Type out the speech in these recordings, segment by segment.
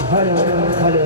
हर हर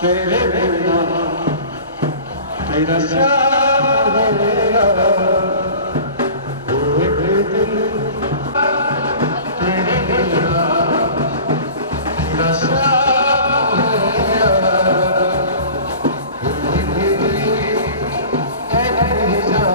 तेरे बिना मेरा साथ मेरा कोई भी दिल तेरे बिना मेरा साथ मेरा कोई भी दिल नहीं जाता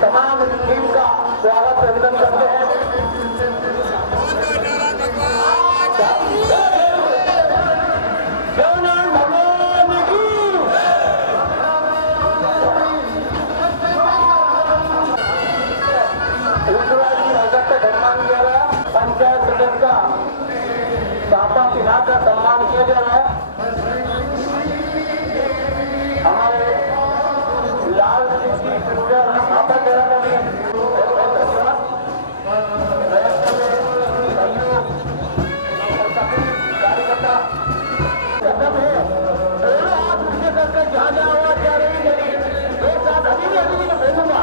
तमाम टीम का स्वागत अभिनंदन करते हैं। पंचायत सदस्य का सापा पिला का सम्मान किया जा रहा है। हमारे लाल सिंह की सापा कार्यकर्ता जहाँ जहाँ आवाज जा रही मेरी एक साथ अभी भी मैं भेजूंगा।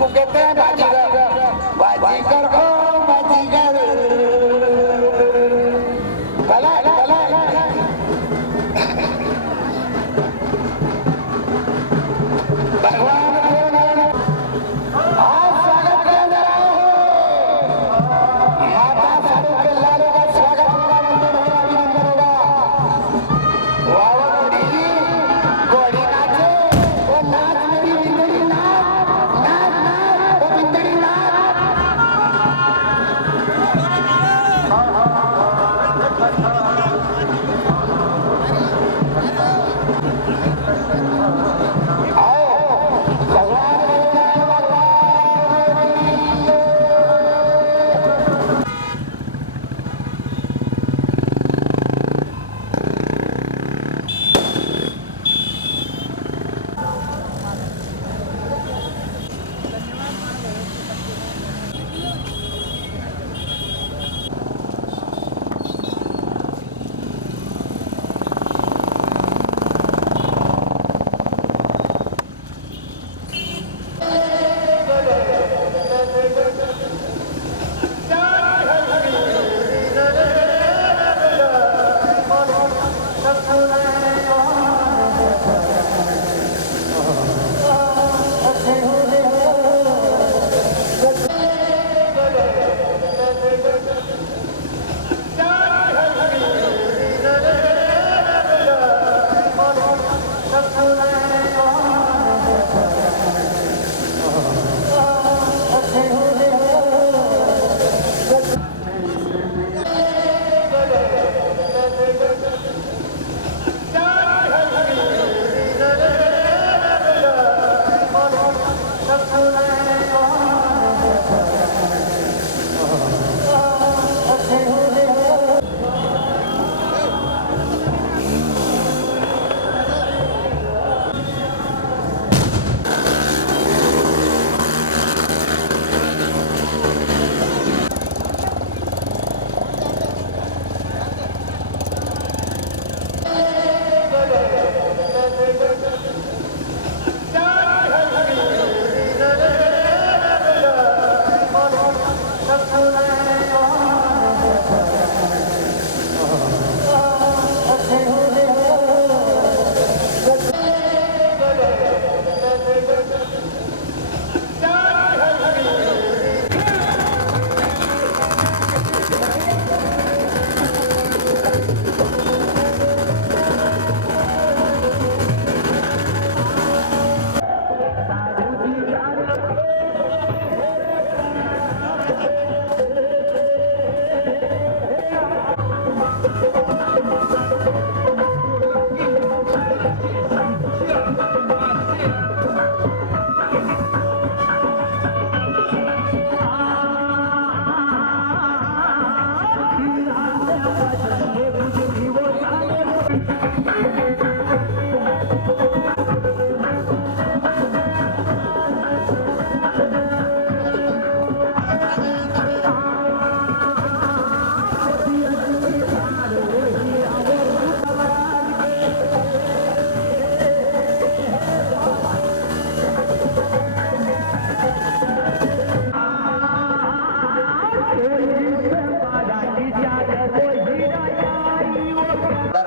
को कहते हैं बाजीगर। बाजीगर हो बाजीगर, भला भला भगवान आज स्वागत करने आए हैं। माता सारू के लाले का स्वागत होगा, वंदन होगा, अभिनंदन होगा। वाह घोड़ी घोड़ी नाचे, वो नाच मेरी बिंदड़ी नाच, नाच नाच वो बिंदड़ी नाच।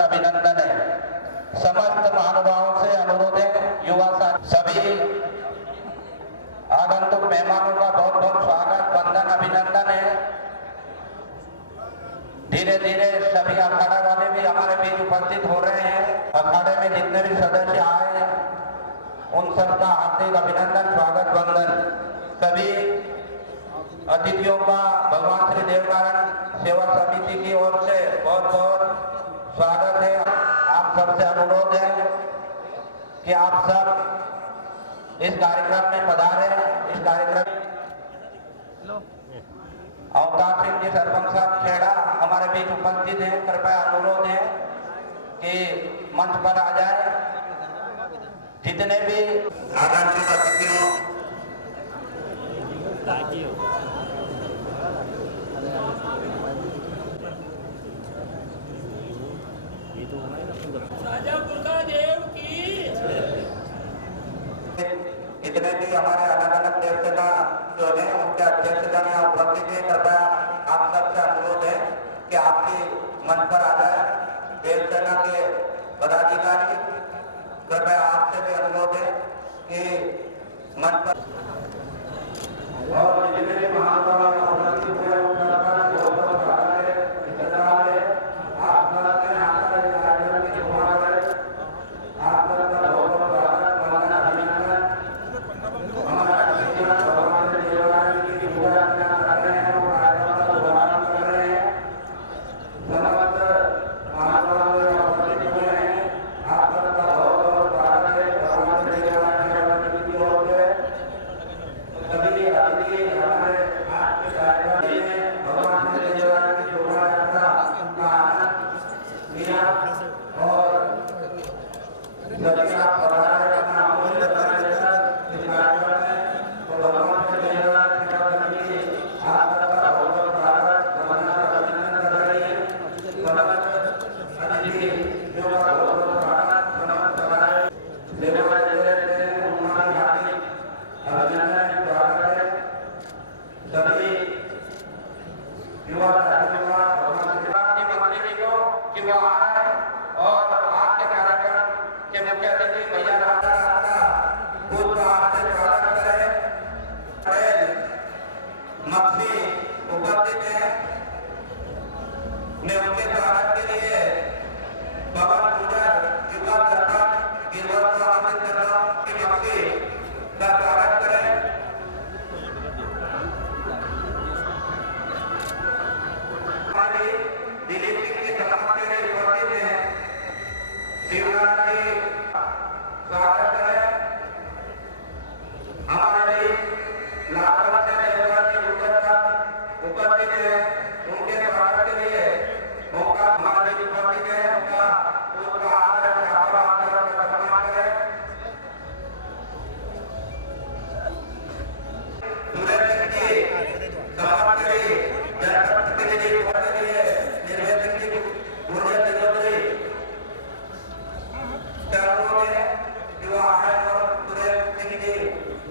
अभिनंदन है। समस्त महानुभावों से अनुरोध है, युवा साथी सभी आगंतुक मेहमानों का बहुत बहुत स्वागत, वंदन, अभिनंदन है। धीरे धीरे सभी अखाड़े वाले भी हमारे बीच उपस्थित हो रहे हैं। अखाड़े में जितने भी सदस्य आए उन सबका हार्दिक अभिनंदन, स्वागत, वंदन। सभी अतिथियों का भगवान श्री देवनारायण सेवा समिति की ओर से बहुत बहुत स्वागत है। आप सबसे अनुरोध है कि आप सब इस कार्यक्रम में पधारे। इस कार्यक्रम अवतार सिंह जी सरपंच साहब खेड़ा हमारे बीच उपस्थित है। कृपया अनुरोध है कि मंच पर आ जाए। जितने भी आगंतुक अतिथियों इतने भी हमारे अलग अलग देवता जो है उनके अध्यक्षगण यहाँ उपस्थित है। कृपया आप सबसे अनुरोध है कि आपके मंच पर आ जाए। देव सेना के पदाधिकारी, कृपया आपसे भी अनुरोध है कि मंच पर और जितने भी महानुभाव उपस्थित हुए उनका बहुत बहुत स्वागत है। धन्यवाद है। आप सबके आकर इस कार्यक्रम की शुरुआत करें। आप सबका बहुत बहुत स्वागत, वंदना, अभिनंदन। हमारा जीवन भगवान से जीवन की पूजा अर्चना कर रहे हैं और कार्यक्रम का शुभारंभ कर रहे हैं। समस्त महानुभाव उपस्थित हुए हैं। आप सबका बहुत बहुत स्वागत है। भगवान से जीवन की ओर से सभी अतिथि हमारे आज के कार्यक्रम में भगवान श्री देवालय की शोभा यात्रा का आनंद लिया और सभी आप पधारे अपना अमूल्य समय देकर इस कार्यक्रम में तो भगवान श्री देवालय की तरफ से आप सबका बहुत बहुत स्वागत, वंदना, अभिनंदन कर रही है। समस्त अतिथि जो का बहुत बहुत स्वागत, समस्त पधारे देवालय से उन्होंने हार्दिक अभिनंदन, स्वागत है। सभी युवा साथियों का भगवान की मंत्री को कि वो आए और आज के कार्यक्रम के मुख्य अतिथि भैया राजा का पूर्ण आपसे स्वागत करें। मक्सी उपस्थित है। मैं उनके स्वागत के लिए भगवान गुजर युवा सरपंच गिरवर को आमंत्रित कर रहा हूं कि मक्सी का स्वागत करें। दिलीप सिंह की समस्या के उपस्थित हैं। शिवराज जी स्वागत करें। हमारे लाखों से देवघर के गुजर उपस्थित हैं। उनके स्वागत के लिए उनका हमारे उपस्थित है। उनका आदर का सम्मान करें। सूरज सिंह जी समाजसेवी जनप्रतिनिधि पद के लिए निर्भय सिंह जी पूर्व चौधरी टर्मों में जो आए और सूरज सिंह जी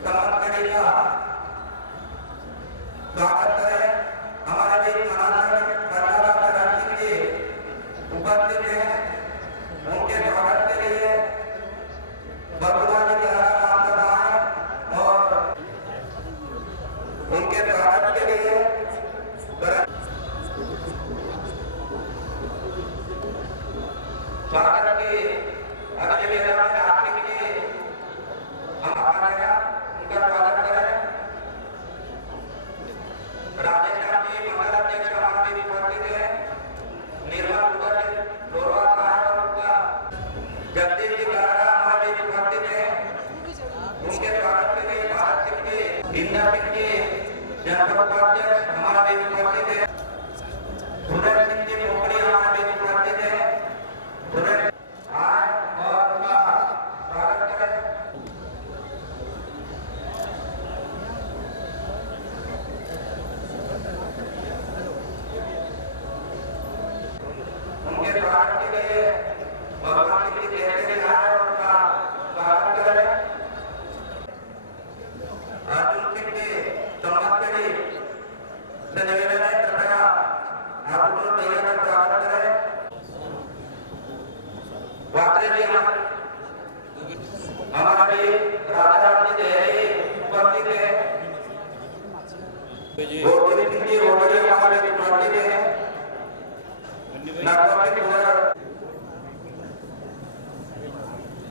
समाजसेवी का स्वागत करें। हमारे बीच महानगर बंडारा शरण सिंह जी उपस्थित हैं। उनके स्वागत के लिए बबुआ जी का काम कर रहा है और उनके स्वागत के लिए स्वागत की अगले वेदना में आने के लिए हम हमारे उनका स्वागत करें। राजेश जी मंडल अध्यक्ष हमारे भी उपस्थित है। निर्मल मुखर्जी लोरवा साहब उनका जगदीश जी गारा हमारे भी उपस्थित है। उनके स्वागत के लिए भारत सिंह जी, इंदिरा सिंह जी जनपद उपाध्यक्ष हमारे भी उपस्थित है। सूरज सिंह जी पोखरी हमारे भी उपस्थित है। सूरज आए और उनका स्वागत करें। उनके स्वागत के लिए भगवान की जय से आए और उनका स्वागत करें। अर्जुन सिंह जी समाजसेवी से निवेदन है, कृपया अर्जुन भैया का स्वागत करें। वात्रे जी हमारे राजा जी देहरी उपस्थित है। गोविंद सिंह जी रोहड़ी हमारे उपस्थित है। नरपति कुमार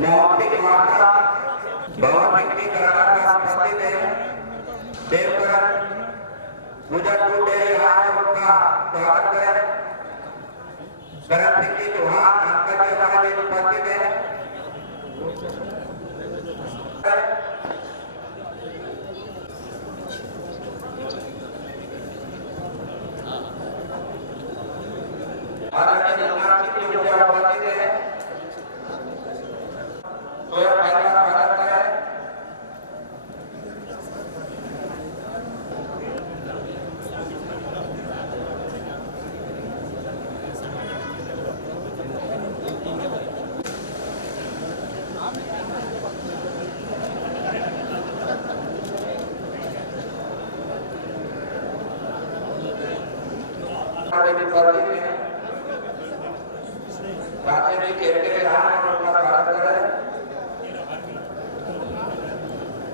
मोहम्मद माता भवन सिंह जी करारा उपस्थित है। देवकर गुजर टूटे आए उनका स्वागत करें। करण सिंह जी चौहान अंकल जी हमारे उपस्थित है। आदरणीय कुमार सिंह जी उपस्थित है। तो यह पहला स्वागत करें। हमारे विद्यार्थी हैं बातें भी कहते हैं और उनका स्वागत करें।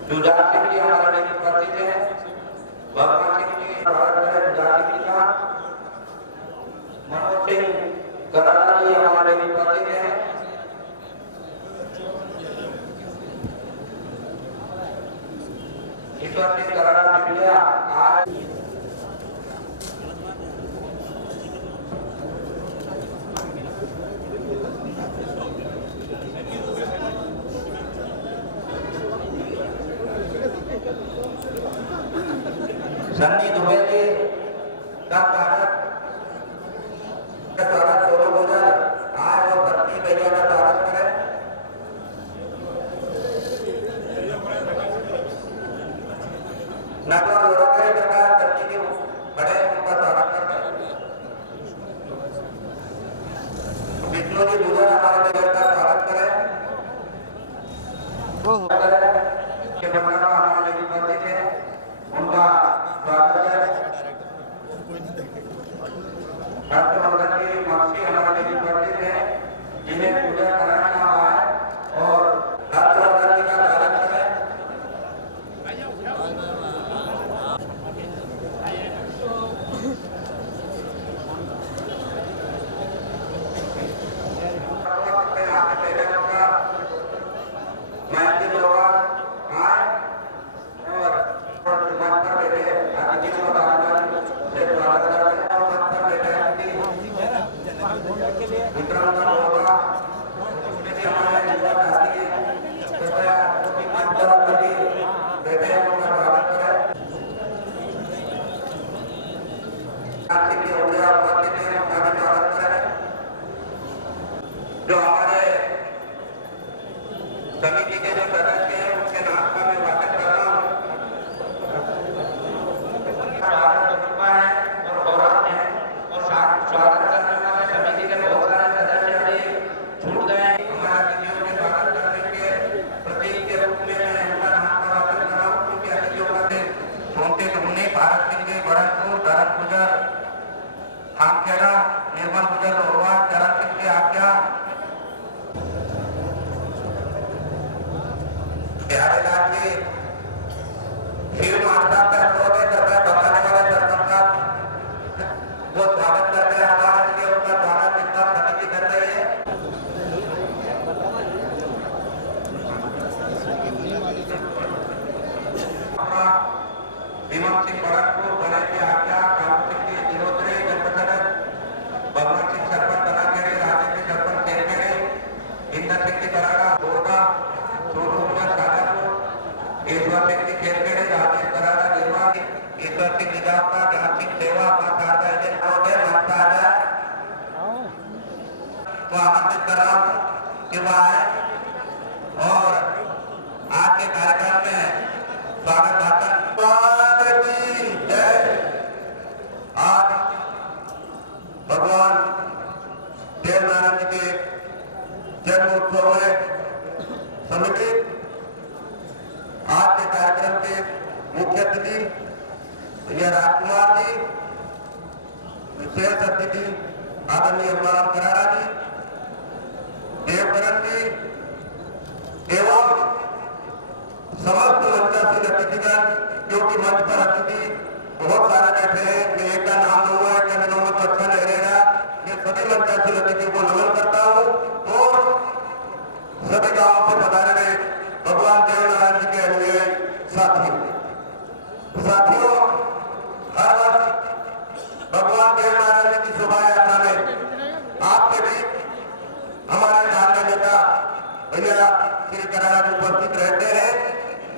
जुझार सिंह जी हमारे विद्यार्थी हैं, भगवान सिंह जी स्वागत करें जुझार सिंह जी का। मनोज सिंह कराड़ा जी हमारे विद्यार्थी हैं। ईश्वर सिंह कराड़ा पिलिया आज सन्नी दुबे जी का स्वागत 16,000 आज और पत्नी भैया का स्वागत करें। नगवा लोरके सरकार पत्नी के बड़े उनका स्वागत करते हैं। विष्णु जी गुजर हमारे देवर का स्वागत करें। के बनना हमारे विद्यार्थी थे उनका स्वागत है। हर्षवर्धन की मक्सी हमारे विद्यार्थी थे जिन्हें पूजा कराना हुआ है और हर्षवर्धन जी का स्वागत करें। जो हमारे समिति के जो सदस्य हैं उनके नाम का मैं वाचन कर रहा हूँ। और स्वागत करने वाले समिति के बहुत सारे सदस्य भी छूट गए हैं। हमारा अतिथियों के स्वागत करने के प्रतीक के रूप में मैं उनका नाम का वाचन कर रहा हूँ क्योंकि अतिथियों का सोनते तुमने भारत सिंह जी भरतपुर धर्म गुजर खामखेड़ा निर्मल गुजर होगा चरण सिंह की आज्ञा प्यारे लाल जी शिव माता का स्रोत सरकार बताने वाले सरपंच का वो स्वागत करते हैं। हमारे लिए उनका स्वागत इनका समिति कर रही है। भीमन सिंह भरतपुर गणेश की आज्ञा कालू सिंह की दिलोत्री जनपद भगवान सिंह सरपंच बनाखेड़े राजेश जी सरपंच खेलखेड़े इंदर सिंह की कराड़ा होगा सोनू शाजापुर ईश्वर सिंह की खेलखेड़े राजेश कराड़ा निर्माण ईश्वर सिंह निजाम ज्ञान सिंह सेवा माता है तो आमंत्रित कर रहा हूँ कि वह आए और आज के कार्यक्रम में स्वागत भाषण की जय। आज भगवान देवनारायण जी के जन्म उत्सव में समिति आज के कार्यक्रम के मुख्य अतिथि भैया राजकुमार जी, विशेष अतिथि आदरणीय अम्बाराम कराड़ा जी, देवकरण जी एवं समस्त मंचासीन अतिथिगण जो कि मंच पर अतिथि बहुत सारे बैठे हैं। मैं एक का नाम लूंगा कि नाम तो अच्छा नहीं रहेगा। मैं सभी मंचासीन अतिथि को नमन करता हूँ और सभी गांवों से पधारे गए भगवान देवनारायण जी के अनुयायी साथियों हर वर्ष भगवान देवनारायण जी की शोभा यात्रा में आपके भी हमारे नाम नेता भैया श्री कराड़ा जी उपस्थित रहते हैं,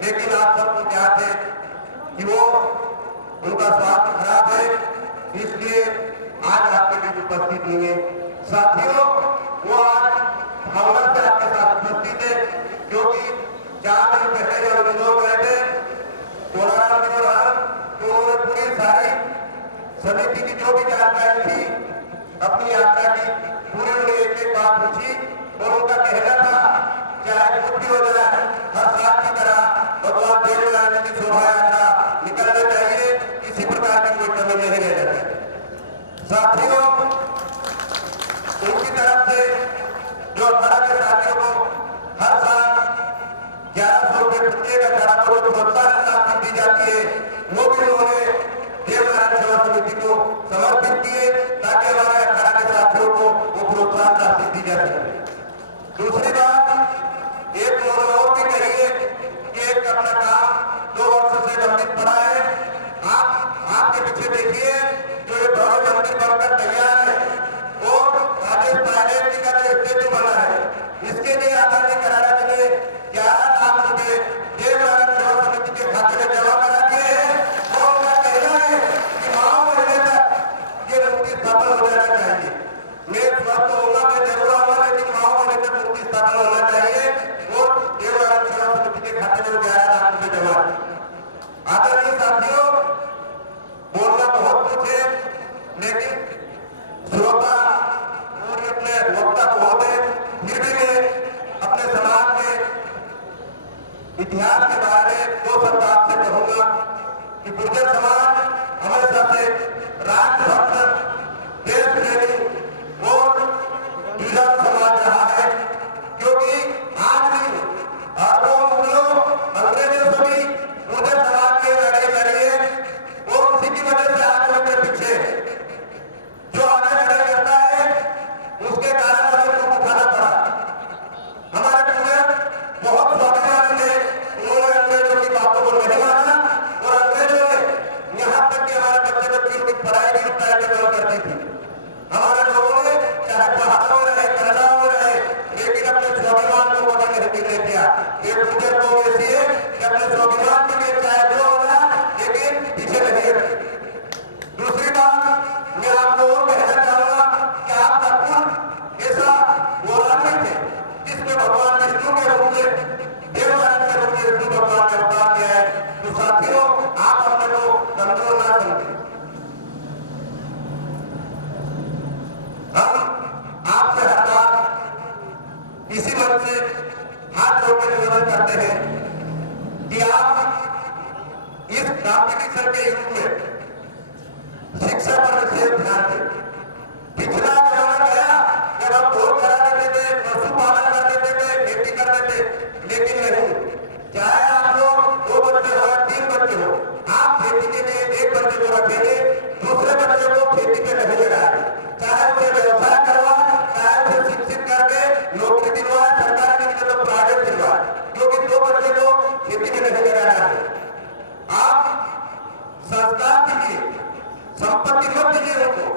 लेकिन आप सबको ज्ञात है कि वो उनका स्वास्थ्य खराब है, इसलिए आज आपके बीच उपस्थित नहीं है। साथियों वो आज भावना से आपके साथ उपस्थित है क्योंकि 4 दिन पहले जब लोग गए थे कोलाराम के दौरान तो उन्होंने पूरी सारी समिति की जो भी जानकारी थी अपनी यात्रा की पूरी उन्हें एक एक बात पूछी और उनका कहना था चाहे कुछ भी हो जाए हर साल की तरह भगवान देवनारायण की शोभा यात्रा निकलना चाहिए, किसी प्रकार की कोई कमी नहीं रहना चाहिए। साथियों, उनकी तरफ से जो अखाड़ा के साथियों को हर साल 1100 रुपये प्रत्येक अखाड़ा को प्रोत्साहन राशि दी जाती है, वो भी उन्होंने देवनारायण सेवा समिति को समर्पित किए ताकि हमारे अखाड़ा के साथियों को वो प्रोत्साहन राशि दी जा सके। दूसरी बात, एक और भी कहिए कि एक अपना काम 2 वर्ष से लंबित पड़ा है। आपके पीछे देखिए जो ये भव्य मंदिर बनकर तैयार है और राजेश पायलट जी का जो स्टेचू बना है, इसके लिए आदरणीय करारा जी ने 11 लाख रुपए देवनारायण सेवा समिति के खाते में जमा करा दिए हैं और उनका कहना है कि माह महीने तक ये मूर्ति स्थापन हो जाना चाहिए। मैं स्वस्थ होगा, मैं जरूर आऊंगा, लेकिन माह महीने तक मूर्ति स्थापन होना चाहिए और देवनारायण सेवा समिति के खाते में 11 लाख रुपए जमा। आदरणीय साथियों, बोलना बहुत कुछ है, लेकिन श्रोता और अपने वक्ता को होते, फिर भी मैं अपने समाज के इतिहास के बारे में 2 शब्द आपसे कहूंगा कि गुर्जर समाज हमेशा से राष्ट्रभक्त, देश प्रेमी और जुझारू समाज रहा है, क्योंकि आज भी अरबों मुगलों अंग्रेजों से भी गुर्जर समाज के लड़ाई लड़ी है और उसी की वजह से आज उनके पीछे जो आगे लड़ाई करता है उसके कारण हमें दुख उठाना पड़ा। हमारे पूर्वज बहुत स्वाभिमानी थे, उन्होंने अंग्रेजों की बातों को नहीं माना और अंग्रेजों ने यहाँ तक कि हमारे बच्चे बच्चियों की पढ़ाई भी उठाई करती थी। हमारे लोगों ने चाहे पहाड़ों में रहे, कनाडा में रहे, लेकिन अपने स्वाभिमान को कभी नहीं गिरने दिया। ये गुर्जर लोग ऐसी है कि अपने स्वाभिमान के लिए चाहे जो होना, लेकिन पीछे नहीं है। दूसरी बात, मैं आपको और कहना चाहूंगा कि आप का कुल ऐसा गोरा नहीं थे जिसमें भगवान विष्णु के रूप में, देवनारायण के रूप में विष्णु भगवान ने अवतार किया है। तो साथियों, आप अपने को कमजोर ना समझें। हम आपसे हर बार इसी मंच से हाथ जोड़कर निवेदन करते हैं कि आप इस कॉम्पिटिशन के युग में शिक्षा पर विशेष ध्यान दें। पिछला जमाना गया जब हम भोग करा देते थे, पशुपालन कर देते थे, खेती कर देते, लेकिन नहीं, चाहे आप लोग 2 बच्चे हो या 3 बच्चे हो, आप खेती के लिए एक बच्चे को रखेंगे, दूसरे बच्चे को खेती पे नहीं लगाए, चाहे उसे व्यवसाय करवाए, चाहे उसे शिक्षित करके नौकरी दिलवाए, सरकारी नहीं तो प्राइवेट दिलवाए, क्योंकि 2 बच्चे को खेती में नहीं लगाना है। आप संस्कार दीजिए, संपत्ति मत दीजिए उनको।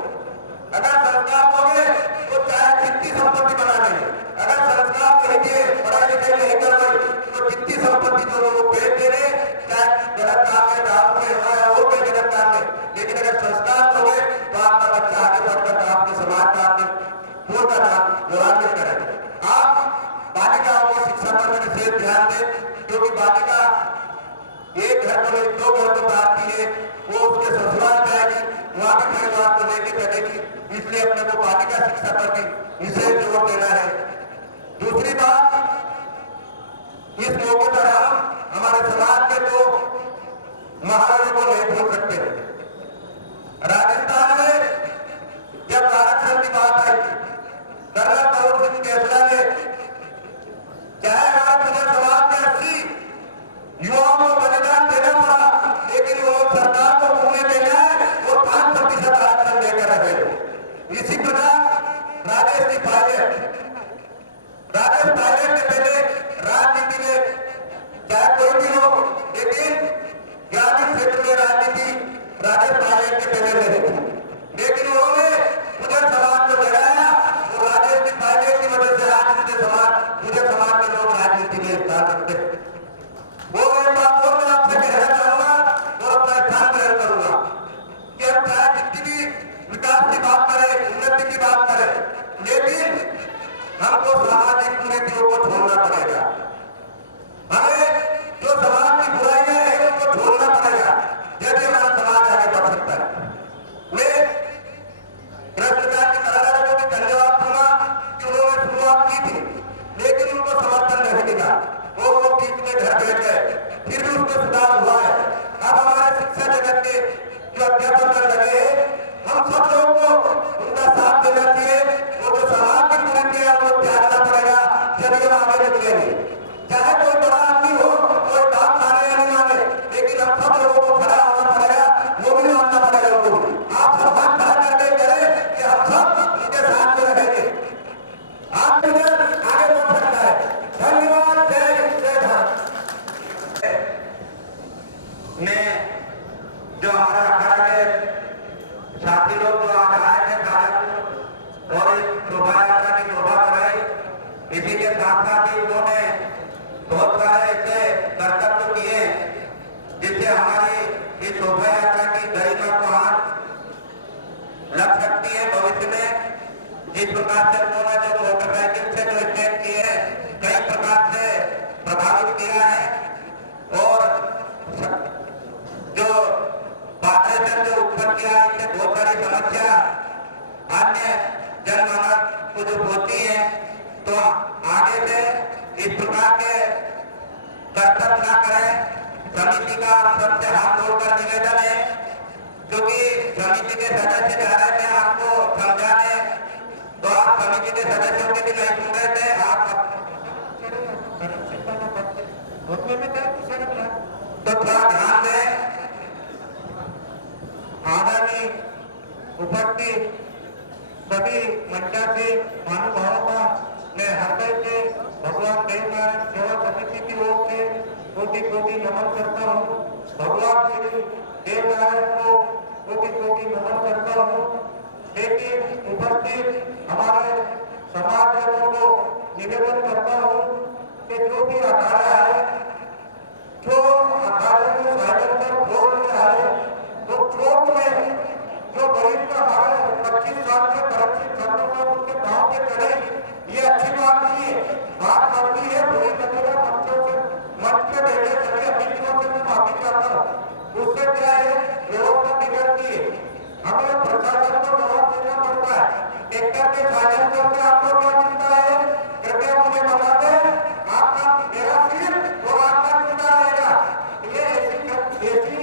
अगर संस्कार दोगे तो चाहे जितनी संपत्ति बना लेंगे, अगर संस्कार नहीं दिए, पढ़ाई लिखाई नहीं करवाई, तो जितनी संपत्ति जो लोग बेच दे रहे, चाहे गलत काम में, दारू में है और कोई गलत काम में, लेकिन अगर संस्कार दोगे तो आपका बच्चा आगे बढ़कर आपके समाज का, आपके पूर्ण का नाम गौरवान्वित करेगा। आप बालिकाओं की शिक्षा पर भी विशेष ध्यान दें, क्योंकि बालिका एक घर को 2 घर को बांटती है, वो उसके ससुराल जाएगी, वहां भी परिवार को लेकर चलेगी, इसलिए अपने को बालिका शिक्षा पर भी विशेष जोर देना है। दूसरी बात, इस मौके पर हम हमारे समाज के 2 महाराजों को नहीं भूल सकते। राजस्थान में जब आरक्षण की बात आई, कर्नल कपूर सिंह केसरा ने, चाहे हमारे पूरे समाज के 80 युवाओं को बलिदान देना पड़ा, लेकिन वो सरकार को घूमने देना है, वो 5% आरक्षण देकर रहे। इसी प्रकार राजेश पायलट ने पहले राजनीति में, चाहे कोई भी हो, लेकिन ग्रामीण क्षेत्र में राजनीति राजेश पायलट के पहले नहीं थी। हमारे अखाड़ा के साथी लोग जो आज आए थे सारे और इस शोभा यात्रा की शोभा बढ़ाई। इसी के साथ साथ ही उन्होंने बहुत सारे ऐसे कर्तव्य किए जिससे हमारी इस शोभा यात्रा की गरिमा को हाथ लग सकती है भविष्य में। जिस प्रकार से उन्होंने जो मोटरसाइकिल से जो स्टैंड किए कई प्रकार से प्रभावित किया है और जो वाइब्रेशन जो उत्पन्न किया इससे बहुत सारी समस्या अन्य जनमानस को जो होती है, तो आगे से इस प्रकार के कर्तव्य न करें। समिति का सबसे हाथ जोड़कर निवेदन है, क्योंकि समिति के सदस्य जा रहे थे आपको समझाने, तो आप समिति के सदस्यों की भी नहीं सुन रहे थे। आप तो थोड़ा ध्यान दें। आदरणीय उपस्थित सभी मंचासी महानुभावों का मैं हृदय से भगवान देवनारायण सेवा समिति की ओर से कोटि कोटि नमन करता हूँ। भगवान श्री देवनारायण को कोटि कोटि नमन करता हूँ। लेकिन उपस्थित हमारे समाजजनों को निवेदन करता हूँ कि जो भी अखाड़ा है, जो अखाड़े में साइकिल पर भोग में आए, तो चौक में जो वरिष्ठ हमारे 25 साल के करप्शन संतों में उनके गाँव के चढ़े, ये अच्छी बात नहीं है। बात करती है बुरी लगेगा मंचों से, मंच पे बैठे सभी अतिथियों से मैं माफी चाहता हूँ। उससे क्या है, व्यवस्था बिगड़ती है। हमें प्रशासन को जवाब देना पड़ता है। टेक्टर के साधन करके आपको क्या मिलता है, कृपया मुझे बता दें। आपका मेरा सिर और आपका चुना रहेगा। ये ऐसी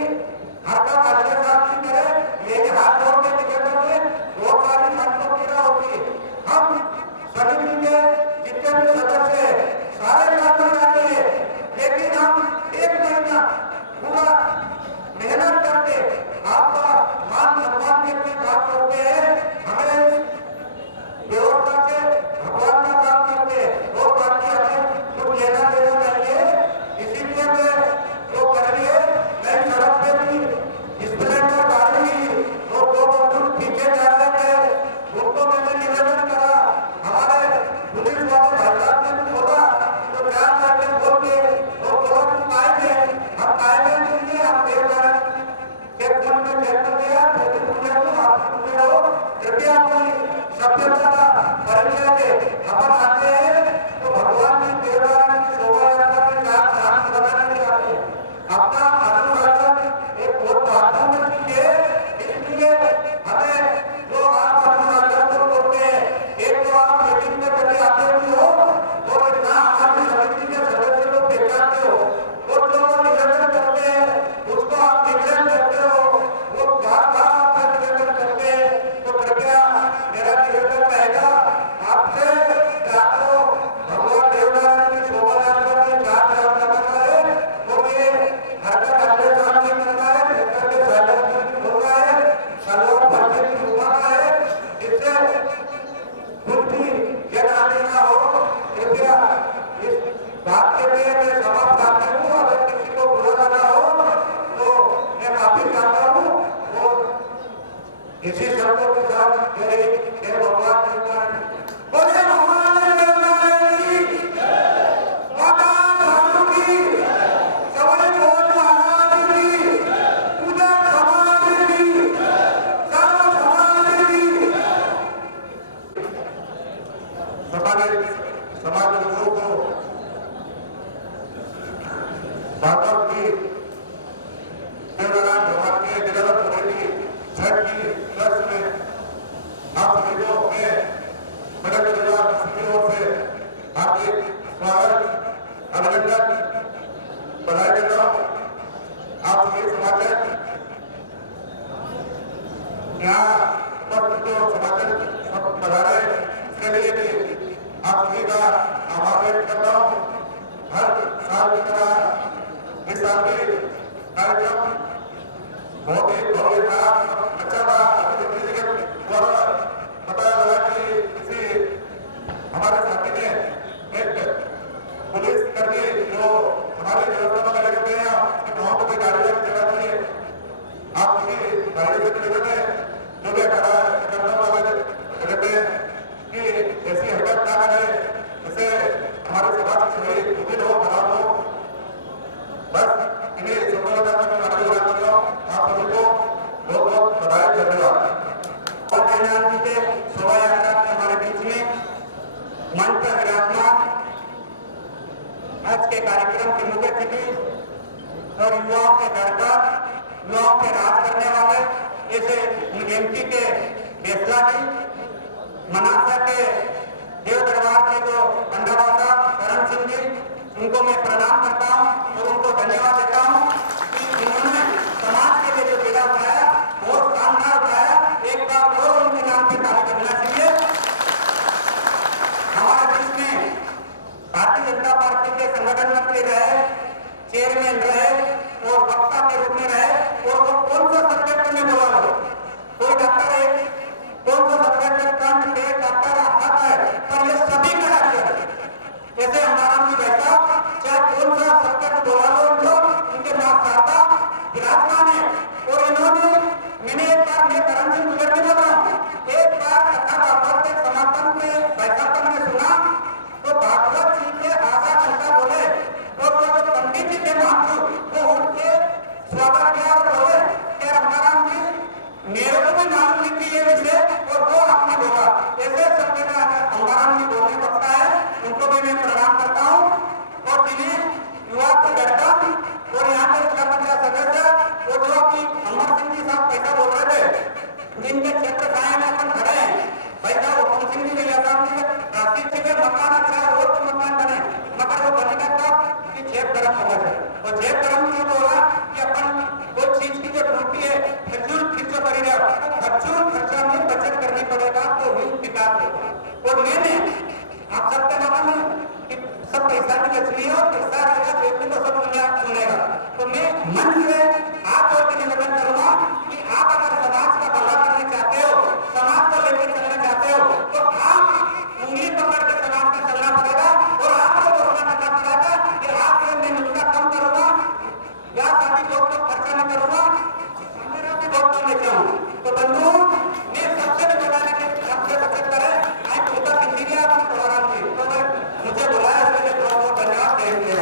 हरकत अगले साल की करें। ये हाथ जोड़ के निकलने में बहुत सारी मंचों की होती है। हम समिति के जितने भी सदस्य हैं सारे काम करते हैं, लेकिन हम एक महीना पूरा मेहनत करके आपका मान सम्मान के लिए काम करते हैं। हमें व्यवस्था से भगवान का काम करते हैं और बाकी हमें कुछ लेना देना चाहिए। इसीलिए मैं जो कर रही है, मैं सड़क पे भी स्प्लेंडर गाड़ी और दो बंदूक पीछे जा रहे थे, उनको मैंने निवेदन करा। हमारे पुलिस वाले भाई साहब ने भी बोला तो क्या करके बोल के और बोला तुम आएंगे, हम आएंगे नहीं, हम देर करें एक दिन में कहते दिया लेकिन मुझे तो आप सुन रहे हो। कृपया अपनी सभ्यता का परिचय दे। हम आते हैं तो भगवान की देवनारायण की शोभा यात्रा के साथ नाम लगाने नहीं आते। अपना अनुशासन एक बहुत महत्वपूर्ण चीज है। इसलिए हमें जो आप अनुशासन को बोलते हैं, एक तो आप मीटिंग में कभी आते भी हो और ना हमारी समिति के सदस्य को पहचानते हो, और जो निवेदन करते हैं उसको आप निवेदन करते हो, वो बार-बार आपका निवेदन करते हैं। तो कृपया मेरा निवेदन रहेगा आपसे कि आपको भगवान देवनारायण की शोभा यात्रा में चार चांद लगाना है, तो ये हरकत अगले साल नहीं करना है, ट्रैक्टर के साइकिल में भी होना है, सलवार भरने भी होना है। इससे कुछ भी जनाने ना हो। कृपया इस बात के लिए मैं समाप्त करती हूँ। अगर किसी को बुरा लगा हो तो मैं माफी चाहता हूँ और इसी शब्दों के साथ जय भगवान देवनारायण। बोले भगवान देवनारायण की माता धाम की, सवाई भोज महाराज की, पूजा समाज की, सर्व समाज की। हमारे समाज लोगों को भागवत की देवनारायण भगवान के जगत होने की छठ की वर्ष में आप सभी को मैं मदद परिवार की ओर से हार्दिक स्वागत अभिनंदन बधाई देता हूँ। आप सभी समाचार यहाँ पर जो समाचार बता रहे इसके लिए भी आप सभी का आभार व्यक्त करता हूँ। हर साल की तरह इस साल भी कार्यक्रम बहुत ही भव्य था, अच्छा था। किसी के द्वारा पता लगा कि किसी हमारे साथी ने एक पुलिस कर्मी जो हमारे व्यवस्था में लगे हुए हैं, गाँव को भी गाड़ी जगह चाहिए। आप सभी भाई से निवेदन है जो भी खड़ा करने वाले रहते हैं कि ऐसी हरकत ना करें जिससे हमारे समाज की सभी विभिन्न हो खराब हो। बस इन्हें सफलता में आगे बढ़ाते रहो। आप सभी को बहुत बहुत बधाई धन्यवाद। और कल्याण जी के शोभा यात्रा के हमारे बीच में मंच पर विराजमान आज के कार्यक्रम के मुख्य अतिथि और युवाओं के गढ़कर युवाओं के राज करने वाले ऐसे एमपी के फैसला जी, मनासा के देव दरबार के जो अंडावासा करण सिंह जी, उनको मैं प्रणाम करता हूं और उनको धन्यवाद देता हूं कि उन्होंने समाज के लिए जो बेड़ा उठाया बहुत शानदार उठाया। एक बार और उनके नाम पे ताली करना चाहिए। हमारे देश में भारतीय जनता पार्टी के संगठन मंत्री रहे, चेयरमैन रहे और वक्ता के रूप में रहे और वो कौन सा सब्जेक्ट में बोला हो, कोई डॉक्टर है, कौन सा सब्जेक्ट कंठ है, डॉक्टर हाथ है, पर ये सभी का डॉक्टर है। जैसे हमारा भी वैसा चाहे कौन सा सब्जेक्ट बोला हो उनको उनके माँ शारदा विराजमान है। और इन्होंने मैंने एक बार मैं करण सिंह गुजर के बोला एक बार कथा भागवत के समापन में बैठक में सुना तो भागवत जी के आधा घंटा बोले और वो जो पंडित जी थे महापुरुष वो उनके स्वागत किया और बोले कि रामराम जी मेरे को भी मालूम नहीं थी ये विषय और वो आपने बोला। ऐसे सब जगह रामराम जी बोलने पड़ता है, उनको भी मैं प्रणाम करता हूँ। और जिन्हें युवा को लड़का और यहाँ के जिला पंचायत सदस्य वो जो कि अमर सिंह जी साहब पैसा बोल रहे थे जिनके क्षेत्र साए में अपन खड़े हैं पैसा वो सिंह जी भैया साहब जी राष्ट्रीय के मकान अच्छा और तो मकान बने मगर वो बनेगा तब कि जेब गर्म होगा है। और जेब गर्म क्यों बोला कि अपन कोई चीज की जो टूटी है फजूल खर्चा करेगा तो फजूल खर्चा में बचत करनी पड़ेगा तो हुई विकास होगा। और मैंने आप सबके मालूम है कि सब पैसा की लक्ष्मी है और पैसा रहेगा जेब में तो सब दुनिया सुनेगा। तो मैं मन से आप और निवेदन करूंगा कि आप अगर समाज का भला करना चाहते हो, समाज को लेकर चलना चाहते हो तो आप उंगली पकड़ के समाज में चलना पड़ेगा और आपको घोषणा करना पड़ेगा कि आपसे मैं नुकसान कम करूंगा या साथी लोग को खर्चा नहीं करूंगा, मेरा भी बहुत कम लेके आऊँ। तो बंधु मैं सबसे बताने के सबसे बचत करें आई खुदा इंजीनियर आपकी प्रोग्राम थी तो मैं मुझे बुलाया इसके लिए बहुत बहुत धन्यवाद देंगे।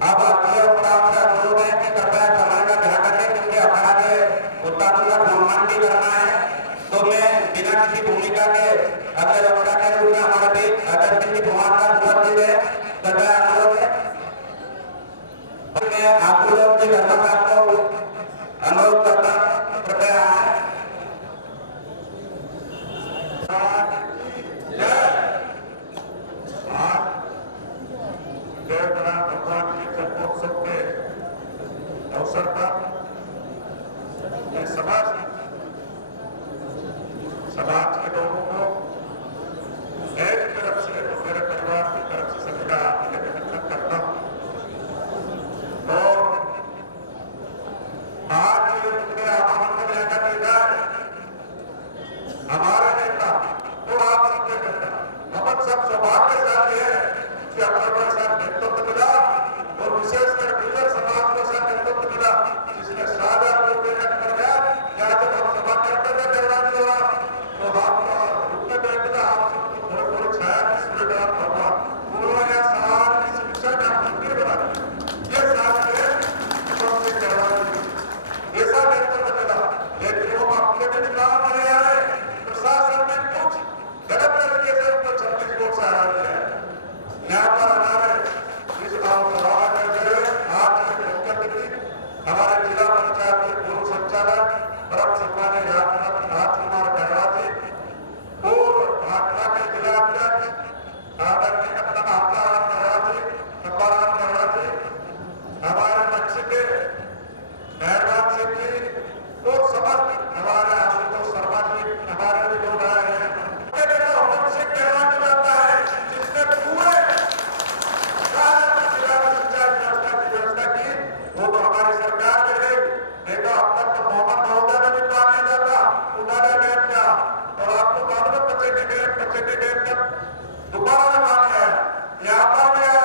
अब आपके अपना गुरु है कि कृपया समय का ध्यान रखें क्योंकि हमारा जो उत्पादन का सम्मान भी करना है। तो मैं बिना किसी भूमिका के अगर अपना के रूप में हमारे बीच अगर किसी कुमार का उपस्थित है कृपया अनुरोध है मैं आप लोग के घर में आपको अनुरोध करता कृपया भगवान के जन्मोत्सव के अवसर पर मैं समाज के लोगों को मेरी तरफ से मेरे परिवार की तरफ से सभी का अभिनंदन करता हूँ। और आज मुझे आमंत्रण लेकर देखा हमारे नेता वो आप सबके नेता हम सब सौभाग्यशाली है कि अपने को ऐसा नेतृत्व मिला और विशेषकर गुजर समाज को ऐसा नेतृत्व मिला जिसने सादा को बेहद कर गया। क्या जब हम सभा करते थे देवराज तो आपका रुकने बैठना आप सबको थोड़ी थोड़ी छाया की सुविधा भगवान उन्होंने समाज की शिक्षा का मंदिर बना ये साथ में ऐसा नेतृत्व मिला। लेकिन वो अपने भी चुनाव नहीं आए प्रशासन में कुछ गलत तरीके से उनको 26 वोट से हरा दिया है। यहाँ पर हमारे इस गाँव सभा करते आज मुख्य अतिथि हमारे जिला पंचायत के पूर्व संचालक परम सम्मानित राजकुमार गहरा जी, पूर्व भाजपा के जिला अध्यक्ष आदरणीय कप्तान आत्माराम गहरा जी, कपाराम गहरा जी, हमारे पक्ष के मेहरबान सिंह जी और समस्त हमारे आशुतोष शर्मा जी हमारे भी लोग आए हैं। जिसने पूरे व्यवस्था की वो तो हमारी सरकार के लिए देखो अब तक तो मोहम्मद महोदय ने भी पाने जाता उन्होंने बैठ गया और आपको मालूम है पचेटी डेट तक दोबारा लगा गया यहाँ पर गया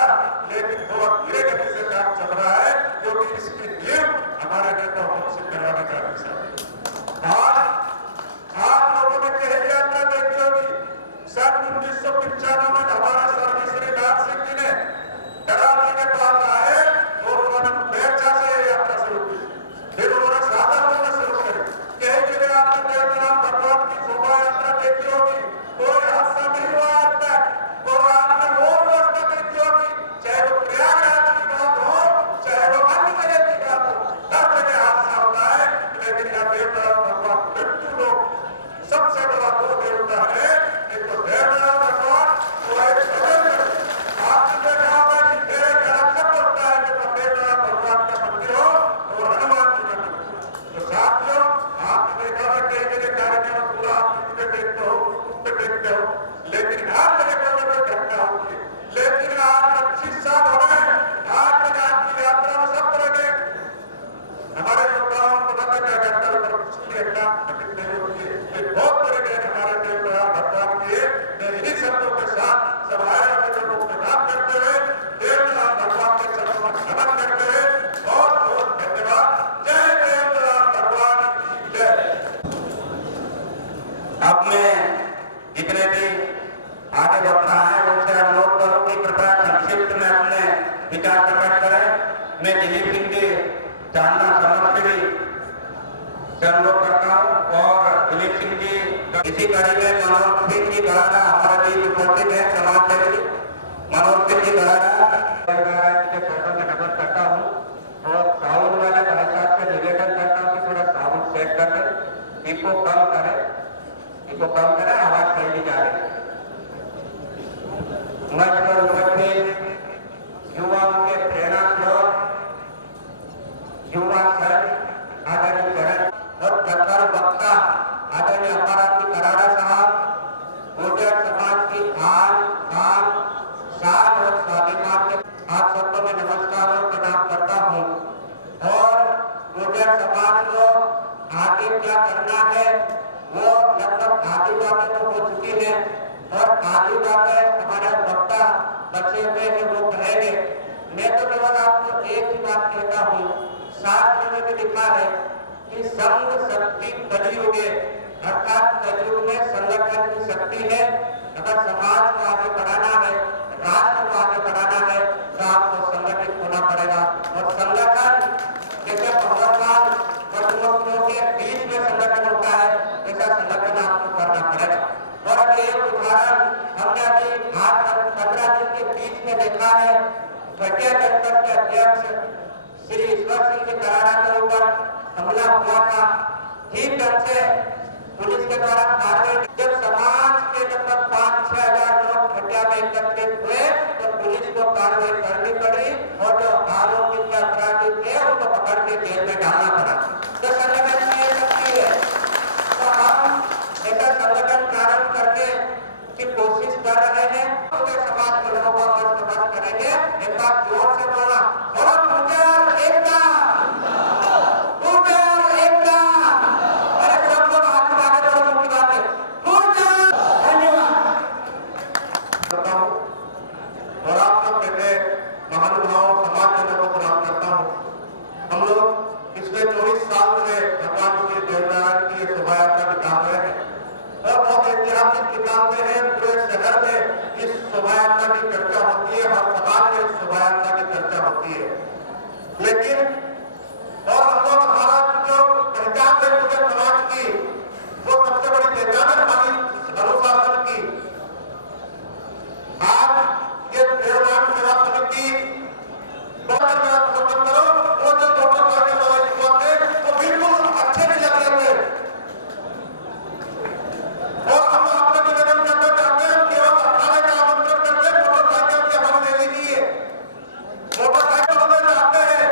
लेकिन बहुत धीरे गति से काम चल रहा है क्योंकि इसके लिए रहे थे तो हमसे करवाना चाहते हैं। आज लोगों ने कही यात्रा देखी होगी। सन 1995 में हमारा सर्वश्री नाथ सिंह जी ने डरावनी के पास आए और उन्होंने बेरछा से यात्रा शुरू की। फिर उन्होंने साधन में शुरू करी। कई जगह आपने देवनाम भगवान की शोभा यात्रा देखी होगी, कोई हादसा नहीं हुआ आज तक। और आपने वो व्यवस्था देखी होगी, चाहे वो प्रयागराज की बात हो, चाहे वो अन्य जगह की बात हो, हर जगह हादसा होता है। लेकिन यहाँ देवनाम भगवान मृत्यु लोग सबसे बड़ा दो देवता है। एक तो देवनाम भगवान और एक भजन। आपने देखा होगा कि तेरे घर से बोलता है कि देवनाम भगवान का मंदिर हो और हनुमान जी का मंदिर। तो साथियों, आपने देखा होगा कई जगह कार्यक्रम पूरा आप देखते हो, देखते हो, लेकिन हर जगह कोई घटना होती है। लेकिन आज 25 साल हो गए, आज तक आपकी यात्रा में सब तरह के हमारे योद्धाओं को पता क्या करता है, पिछली घटना घटित नहीं होती है। बहुत तरह के हमारे देवता भगवान के इन्हीं शब्दों के साथ सभाएं लोगों को प्रदान करते हुए देवनाम भगवान के चरणों में नमन करते हुए बहुत बहुत धन्यवाद। जय देवनाम भगवान की जय। अब मैं जितने भी आगे बढ़ रहा है उनसे अनुरोध करूं कि कृपया संक्षिप्त में अपने विचार प्रकट करें। मैं दिलीप सिंह जी जानना समर्पी से अनुरोध करता हूं और दिलीप सिंह जी इसी कड़ी में मनोज सिंह जी गराना हमारे बीच उपस्थित है। समाज सेवी मनोज सिंह जी गराना के चरणों में नमन करता हूं और साउंड वाले भाई साहब से निवेदन करता हूं कि थोड़ा साउंड सेट कर दें, इको कम करें, आवाज सही नहीं जा रही। मंच पर उपस्थित युवाओं के प्रेरणा स्रोत युवा संघ आदरणीय चरण और प्रखर वक्ता आदरणीय अपाराव जी कराड़ा साहब, गुर्जर समाज की आन शान और स्वाभिमान के आप सबको मैं नमस्कार और प्रणाम करता हूँ। और गुर्जर समाज को आगे क्या करना है वो लगभग आधी बातें तो हो चुकी है और आधी बातें हमारे वक्ता बचे हुए हैं वो कहेंगे। मैं तो केवल आपको एक ही बात कहता हूँ, शास्त्र में भी लिखा है कि संघ शक्ति कलियुगे, अर्थात कलयुग में संगठन की शक्ति है। अगर समाज को आगे बढ़ाना है, राष्ट्र को आगे बढ़ाना है तो आपको संगठित होना पड़ेगा। और संगठन जैसे भगवान पशुओं के बीच में संगठन होता है, ऐसा संगठन आपको करना पड़ेगा। और एक उदाहरण हमने अभी आज 15 दिन के बीच में देखा है। घटिया जनपद के अध्यक्ष श्री ईश्वर सिंह जी कराड़ा के ऊपर हमला हुआ था। ठीक ढंग से पुलिस के द्वारा कार्रवाई, जब समाज के लगभग 5-6 हजार लोग घटिया में एकत्रित हुए तो पुलिस को कार्रवाई करनी पड़ी और जो आरोपी के अपराधी थे उनको पकड़ के जेल में डालना पड़ा। तो संगठन की ये शक्ति है। तो हम ऐसा संगठन प्रारंभ करने की कोशिश कर रहे हैं। पूरे समाज के लोगों को बस करेंगे। एक बार जोर से बोला, बोलो गुर्जर एकता, गुर्जर एकता। अरे सब लोग हाथ उठा के बोलो मुख्य बात है, गुर्जर। धन्यवाद। और आप सब कहते महानुभाव समाज के लोगों को प्रणाम करता हूँ। हम लोग पिछले 24 साल से भगवान श्री देवनारायण की शोभा यात्रा निकाल रहे हैं और बहुत ऐतिहासिक निकालते हैं। पूरे शहर में इस शोभा यात्रा की चर्चा होती है, हर समाज में इस शोभा यात्रा की चर्चा होती है। लेकिन और हम लोग हमारा जो पहचान है पूरे समाज की, वो सबसे बड़ी पहचान है हमारी अनुशासन की। आज ये देवनाम सेवा समिति वो जो लोगों थे वो बिल्कुल अच्छे नहीं लग रहे थे। और हम आपसे निवेदन करना चाहते हैं, केवल अखाड़े का आमंत्रण करते मोटरसाइकिल के हम ले लीजिए। मोटरसाइकिल में जाते हैं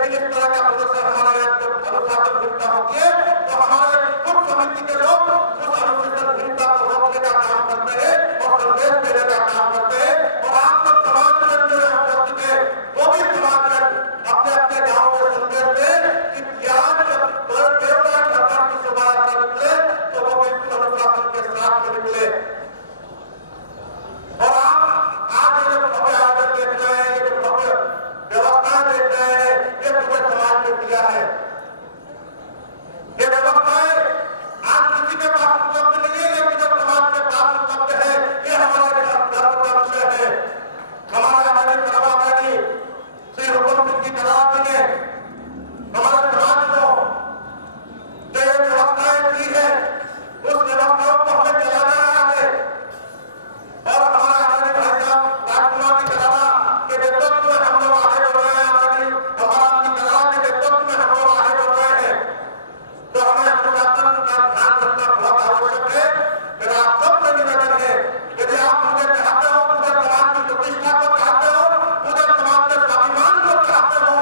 लेकिन इस तरह का प्रदर्शन हमारे अनुशासनहीनता होती है तो हमारे कुछ समिति के लोग उस अनुशासनहीनता को रोकने का काम करते हैं और संदेश देने का काम करते हैं और आप सब समाज में जो उपस्थित है वो भी समाज में अपने अपने गाँव में संदेश दे कि ज्ञान जब देवता भगवान की शोभा यात्रा निकले तो वो बिल्कुल अनुशासन के साथ में निकले। और आप आज ये जो भव्य आयोजन देख रहे हैं, ये जो भव्य व्यवस्थाएं देख रहे हैं, ये पूरे समाज ने दिया है। ये व्यवस्थाएं आज किसी के पास उपलब्ध नहीं है, ये किसी समाज के पास उपलब्ध है। ये हमारे धर्म का विषय है। हमारे आचार्य करावाला जी श्री हुकुम सिंह जी करावा जी ने हमारे समाज को जो ये व्यवस्थाएं दी है उस व्यवस्थाओं को हमें चलाना है आगे। और हमारा आचार्य भाई साहब राजकुमार जी करावा के नेतृत्व में हम लोग आगे बढ़ रहे हैं। आचार्य हमारा जी करावा के नेतृत्व में हम लोग आगे बढ़ रहे हैं। तो हमें अनुशासन का ध्यान रखना बहुत आवश्यक है। मेरा आप सबसे निवेदन है, यदि आप मुझे चाहते हो, मुझे समाज की प्रतिष्ठा को चाहते हो, मुझे समाज के स्वाभिमान को चाहते हो,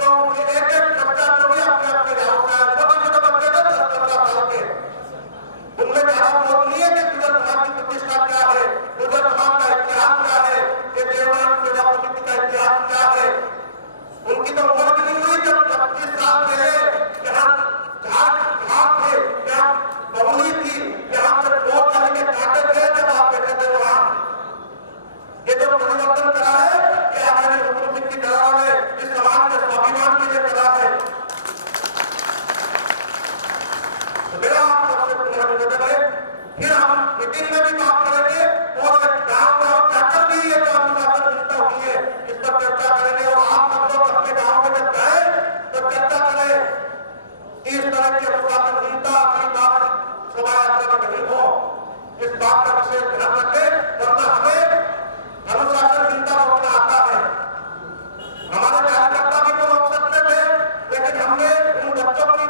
तो एक एक बच्चा जो भी अपने अपने गाँव का है, छोटे छोटे बच्चे हैं 10-15 साल के, उनमें ज्यादा बोध नहीं है कि मुझे समाज की प्रतिष्ठा क्या है, मुझे समाज का इतिहास क्या है, ये देवनाथ सेवा समिति का इतिहास क्या है। उनकी तो उम्र भी नहीं हुई जब 25 साल पहले यहाँ घाट थे, यहाँ बबुली थी, यहाँ पे दो तरह के कांटे थे जब आप बैठे थे वहाँ। ये जो परिवर्तन करा है ये हमारे हुकुम सिंह की करा है, इस समाज के स्वाभिमान के लिए करा है। तो मेरा आप सबसे निवेदन है, फिर हम मीटिंग में भी बात करेंगे और गाँव जाकर भी ये जो अनुशासनहीनता हुई है इस पर चर्चा करेंगे। और आप सब लोग अपने गाँव में जब जाए तो चर्चा करें कि इस तरह की अनुशासनहीनता अगली बार शोभा यात्रा में नहीं हो। इस बात का विशेष ध्यान रखें, वरना हमें अनुशासनहीनता रोकना आता है। हमारे कार्यकर्ता भी तो रोक सकते थे, लेकिन हमने उन बच्चों की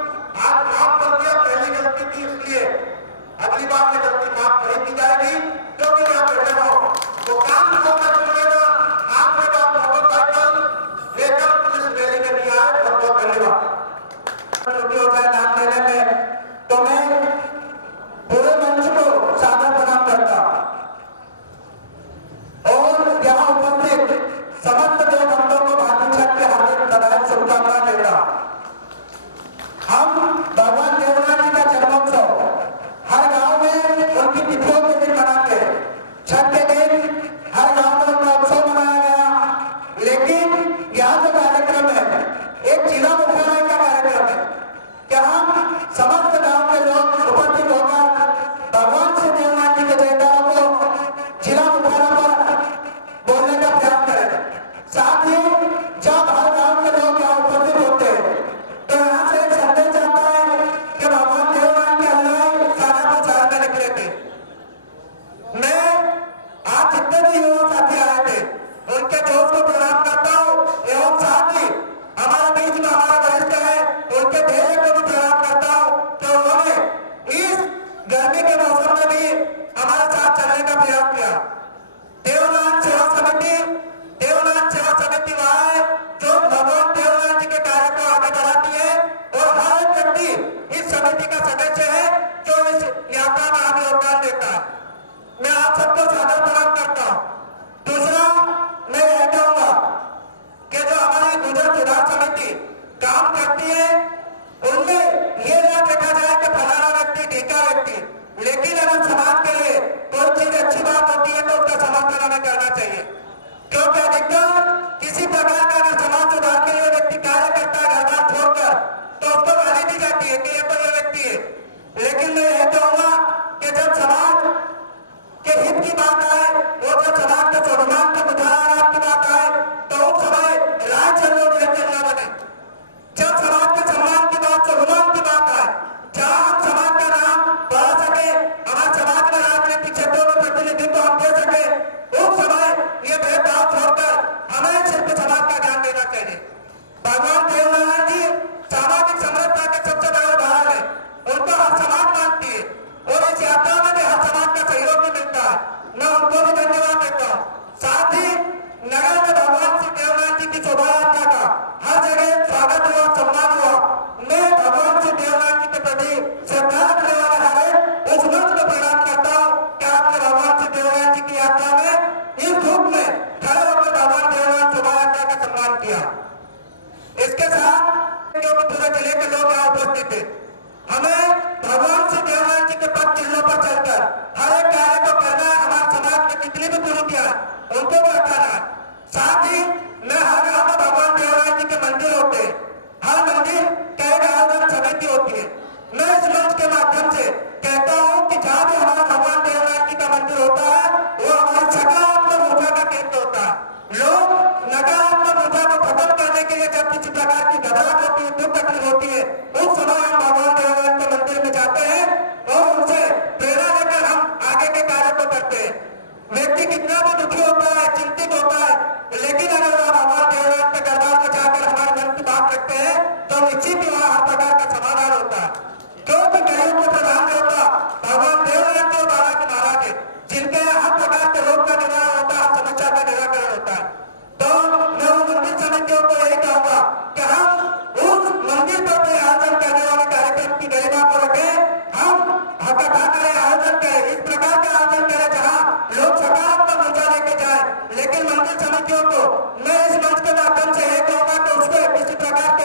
आज माफ कर दिया। पहली गलती थी इसलिए अगली बार ये गलती माफ नहीं की जाएगी। जो भी यहाँ बैठे हो वो काम होकर चलेगा। आप में आप मोटरसाइकिल लेकर पुलिस रैली में नहीं आए। बहुत बहुत धन्यवाद। छुट्टी होता है नाम लेने में तो मैं पूरे मंच को सादर प्रणाम करता और यहाँ उपस्थित समस्त देव भक्तों को भानु छठ के इसके साथ पूरे जिले के लोग यहाँ उपस्थित थे। हमें भगवान श्री देवराज जी के पद चिन्हों पर चलकर हर एक कार्य को करना है। हमारे समाज में जितनी भी कुरीतियां हैं उनको भी हटाना है। साथ ही मैं हर गाँव में भगवान देवराज जी के मंदिर होते हैं, हर मंदिर कई आयोजन समिति होती है। मैं इस मंच के माध्यम से कहता हूँ कि जहाँ भी हमारा भगवान देवराज जी का मंदिर होता है वो हमारी सकारात्मक ऊर्जा का केंद्र होता है। लोग नकारात्मक ऊर्जा को खत्म करने के लिए जब किसी प्रकार की घबराहट होती है, दुख तकलीफ होती है, उस समय हम भगवान देवराज के मंदिर में जाते हैं और उनसे प्रेरणा लेकर हम आगे के कार्य को करते हैं। व्यक्ति कितना भी दुखी होता है, चिंतित होता है, लेकिन अगर वह भगवान देवराज के दरबार में जाकर हमारे मन की बात रखते हैं तो निश्चित ही वहाँ हर प्रकार का समाधान होता है। क्योंकि गरीब को प्रधान देवता भगवान देवराज के बाबा के महाराज है, जिनके यहाँ हर प्रकार के रोग का निवारण होता है, हर समस्या का निराकरण होता है। तो मैं उन मंदिर समितियों को यही कहूंगा कि हम उस मंदिर पर कोई आयोजन करने वाले कार्यक्रम की गरिमा को रखें, हम कथा करें, आयोजन करें, इस प्रकार का आयोजन करें जहाँ लोग सकारात्मक ऊर्जा लेके जाए। लेकिन मंदिर समितियों को मैं इस मंच के माध्यम से यही कहूंगा कि उसको किसी प्रकार के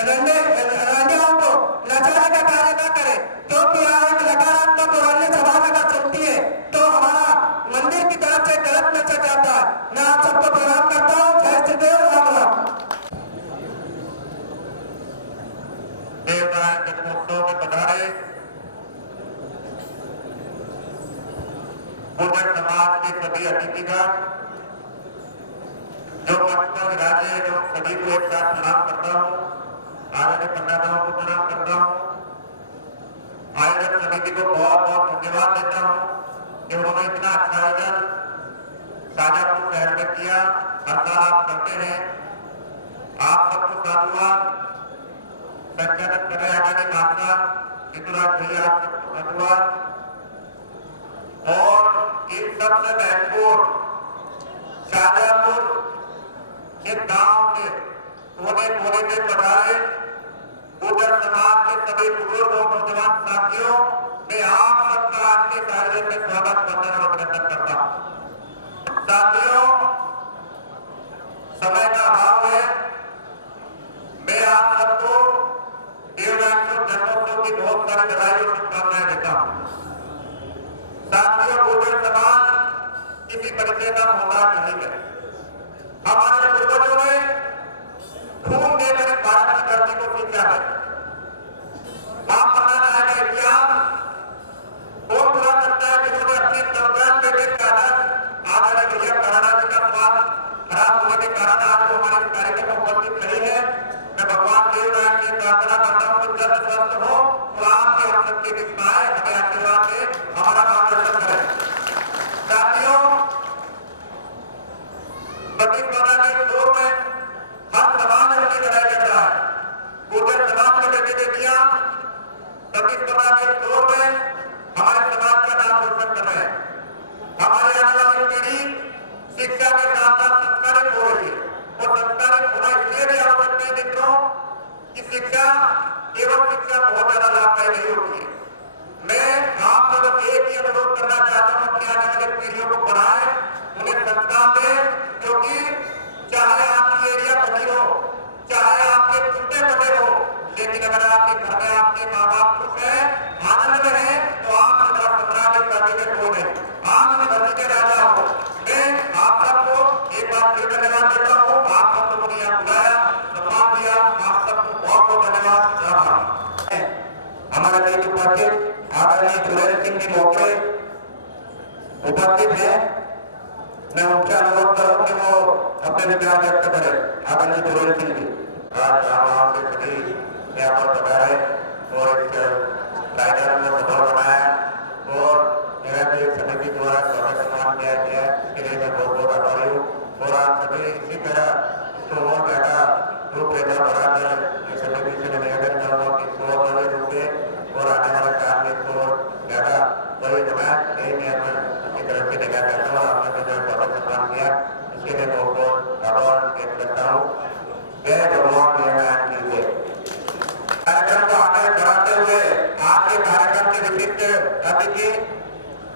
रंडियों को नचाने का कार्य न करें, क्योंकि यहाँ एक नकारात्मक और अन्य सवाल अगर चलती है तो हमारा मंदिर की तरफ से गलत मैसेज आता है। मैं आप सबको प्रणाम करता हूँ। जय श्री देव, राम राम। देवराज जन्मोत्सव में पधारे गुर्जर समाज के सभी अतिथिगण, जो मंच पर विराजे, जो सभी को एक साथ प्रणाम करता हूँ। आदरणीय पंडितों को प्रणाम करता हूँ। आयोजक समिति को बहुत बहुत धन्यवाद देता हूँ कि उन्होंने इतना अच्छा आयोजन शाजापुर शहर में किया। हर साल आप करते हैं। आप सबको साधुवाद, संचालन कर रहे आदरणीय माता ऋतुराज भैया, आप सबको साधुवाद। और इन सबसे महत्वपूर्ण शाजापुर के गांव के कोने कोने में पधारे गुर्जर समाज के सभी बुजुर्ग और नौजवान साथियों, मैं आप सबका आज के कार्यक्रम में स्वागत, वंदन और अभिनंदन करता हूं। साथियों, समय का अभाव है, मैं आप सबको देवराज जन्मोत्सव की बहुत सारी बधाई और शुभकामनाएं देता हूं। साथियों, गुर्जर समाज किसी परिचय का मोहताज नहीं है। हमारे पूर्वजों ने खून देकर भारत की धरती को सींचा है। आप पता चाहेगा इतिहास कौन बुला सकता है जिन्होंने अपने संविधान में देश का आदरणीय भैया करुणा जी का स्वास्थ्य खराब होने के कारण आज वो हमारे कार्यक्रम में उपस्थित नहीं है। मैं भगवान देवराज से प्रार्थना करता हूँ कि जल्द स्वस्थ हो तो आपके हम सबके बीच आए, हमें आशीर्वाद दे, हमारा मार्गदर्शन करें। साथियों, प्रतिस्पर्धा के दौर में हर समाज अपनी लड़ाई लड़ रहा है। गुर्जर समाज में गतिविधियां प्रतिस्पर्धा के दौर में हमारे समाज का नाम रोशन कर रहे हैं। हमारी आने वाली पीढ़ी शिक्षा के साथ साथ संस्कारित हो रही है और संस्कारित होना इसलिए भी आवश्यक है मित्रों कि शिक्षा केवल शिक्षा बहुत ज्यादा लाभदायी नहीं होती है। मैं आप सब एक ही अनुरोध करना चाहता हूँ, अपनी आने वाली पीढ़ियों को पढ़ाएं, उन्हें संस्कार दें, क्योंकि चाहे आपकी एरिया बड़ी हो, चाहे आपके छोटे बड़े हो, लेकिन अगर आपके घर में आपके माँ बाप खुश हैं, आनंद में हैं, तो आप 17 शादी में खो गए, आप धरती के राजा हो। मैं आप सबको एक बार फिर धन्यवाद देता हूँ। आप सबको मुझे यहाँ बुलाया, सम्मान दिया, आप सबको बहुत बहुत धन्यवाद। हमारे देश उपस्थित आदरणीय सुरेंद्र सिंह जी मौके उपस्थित है। मैं उनसे अनुरोध करूँ कि वो अपने विचार व्यक्त करें। आदरणीय सुरेंद्र सिंह जी, आज आप के सभी यहाँ पर पधारे और इस कार्यक्रम में सफल बनाया और एक समिति द्वारा स्वागत सम्मान किया गया, इसके लिए मैं बहुत बहुत आभारी हूँ। और आप सभी इसी तरह तो और ज्यादा रूपरेखा बनाकर इस समिति से निवेदन करूँगा कि सोच रूप से और आने वाले काम में इसको ज्यादा बड़ी जमात यही मैं अपनी तरफ से देखा करता हूँ। आपने जो स्वागत सम्मान किया इसके लिए बहुत बहुत आभार व्यक्त करता हूँ। जय भगवान देवराज की जय। कार्यक्रम को आगे बढ़ाते हुए आज के कार्यक्रम के विशिष्ट अतिथि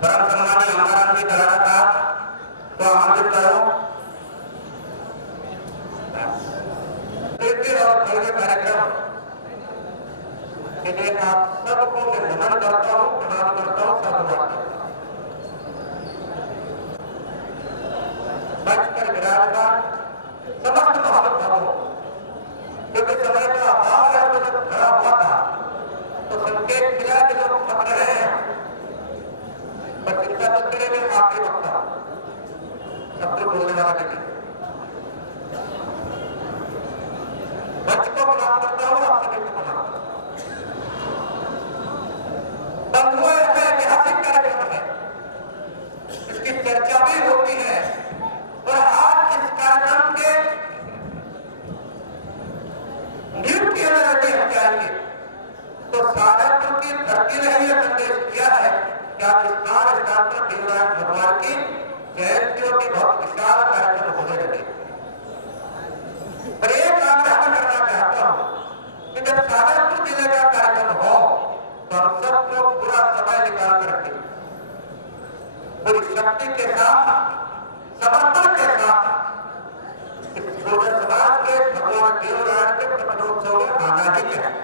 परम सम्मानीय अमरान जी तलारा साहब को आमंत्रित करूं। और भव्य कार्यक्रम के लिए आप सबको मैं नमन करता हूँ, प्रणाम करता हूँ, साधुवाद करता हूँ। मंच पर विराजमान समस्त महानुभावों, क्योंकि समय का अभाव है, तो जब खड़ा हुआ था तो संकेत मिला कि लोग थक रहे हैं, पर चिंता तो करेंगे आखिरी वक्ता सबको बोलने वाला नहीं। मंच को प्रणाम करता हूँ, आप सभी को प्रणाम करता हूँ। बंधुओं, ऐसा ऐतिहासिक कार्यक्रम है, इसकी चर्चा भी होती है और आज इस कार्यक्रम के नींव के अंदर यदि हम जाएंगे तो सारंगपुर की धरती ने यह संदेश दिया है कि आज स्थान स्थान पर देवराज भगवान की जयंतियों के बहुत विशाल कार्यक्रम होने लगे। पर एक आग्रह करना चाहता हूं कि जब सारंगपुर जिले का कार्यक्रम हो तो हम सबको पूरा समय निकाल करके पूरी शक्ति के साथ, समर्पण के साथ इस गोबर समाज के भगवान देवराज के प्रकटोत्सव में आना ही चाहिए।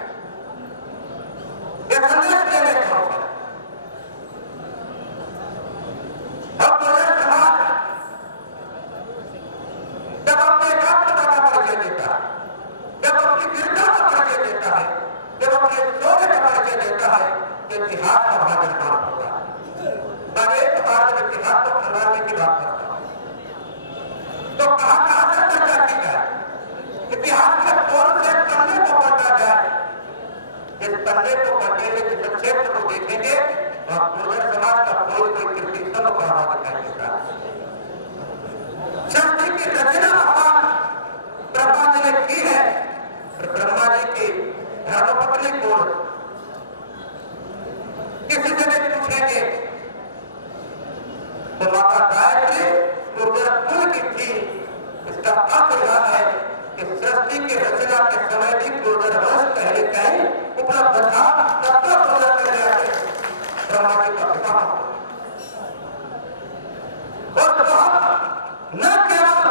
यह संदेश देने का होगा। अब गोबर समाज जब अपने एकात्मता का परिचय देता है, जब अपनी गिरता का परिचय देता है, जब अपने शौर्य का परिचय देता है, तो इतिहास का बड़ा निर्माण होता है। मैं एक बार जब इतिहास को खंगालने की बात करता हूं तो कहां से चर्चा की जाए, इतिहास के कौन से पन्ने को पढ़ा जाए। इस पन्ने को पढ़ने में जिस क्षेत्र को देखेंगे वहां गुर्जर समाज का कोई कृति सब बढ़ावा दिखाई देता है। सृष्टि की रचना भगवान ब्रह्मा जी ने की है, ब्रह्मा जी की धर्मपत्नी को किसी से भी पूछेंगे तो माता गायत्री गुर्जर कुल की थी। इसका अर्थ यह है कि सृष्टि के रचना के समय भी गुर्जर वंश पहले कहीं उपलब्ध था, तब तक गुर्जर कर गया है ब्रह्मा जी का पिता। और न केवल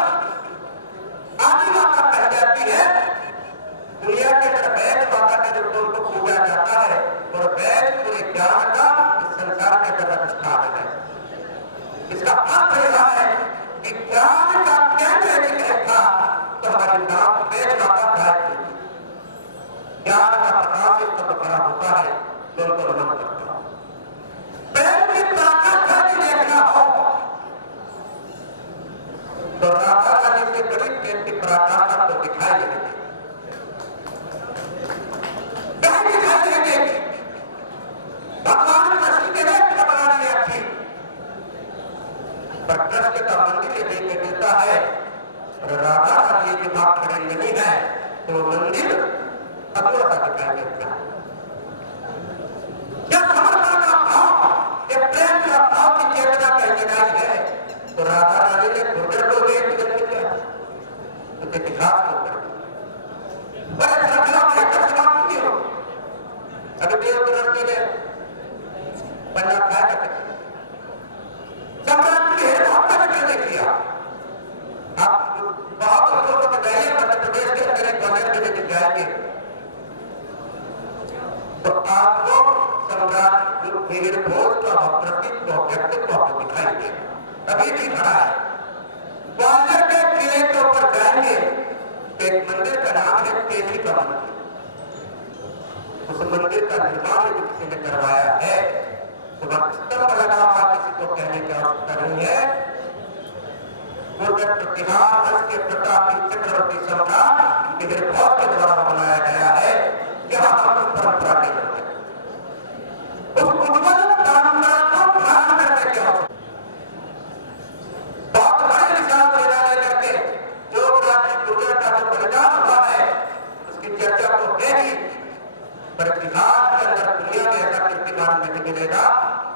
आदि माता कह जाती है, दुनिया के अंदर वैद माता के रूप को पूजा जाता है और वैद पूरे ज्ञान का इस संसार के अंदर प्रतिष्ठान है। इसका अर्थ यह है कि ज्ञान का केंद्र यदि था तो हमारे नाम वेद माता गायत्री। ज्ञान का प्रकाश इस पर खड़ा होता है, तो उनको नमन करता हूं। वेद की ताकत यदि देखना हो तो राधा रानी से बड़ी प्रेम की पराकाष्ठा को दिखाई देगी। भगवान कृष्ण के लिए बना दिया थी, पर कृष्ण का मंदिर लेके देता है और राधा रानी की बात खड़ी नहीं है तो मंदिर अधूरा सा दिखाई देता है। यह समर्पण का भाव, यह प्रेम का भाव की चेतना का इजहार है। तो राधा रानी ने गुर्जर को देख दिया, तो इतिहास को कर बड़े श्रद्धा में समाप्त की हो। अभी देवव्रत जी ने पन्ना खाया करते सम्राट के आपने किया। आप बहुत लोगों को बताइए मध्य प्रदेश के अंदर एक ग्वालियर में जाएंगे तो आपको सम्राट वीर भोज का प्रतित्व व्यक्तित्व आपको दिखाई देगा। अभी भी खड़ा है। ग्वालियर के किले के ऊपर जाएंगे तो एक मंदिर का नाम है तेजी का मंदिर। उस मंदिर का निर्माण यदि किसी ने करवाया है तो स्तंभ लगा हुआ किसी को कहने की आवश्यकता नहीं है। गुर्जर प्रतिभा के प्रतापी चक्रवर्ती सम्राट वीर भोज के द्वारा बनाया गया है। यह हम परंपरा के करते हैं। उस उज्ज्वल परंपरा को ध्यान करने की आवश्यकता बहुत बड़े विशाल प्रेरणा लेकर के जो राज्य गुर्जर का जो बलिदान हुआ है उसकी चर्चा को देगी, पर इतिहास के अंदर दुनिया में ऐसा कीर्तिमान नहीं मिलेगा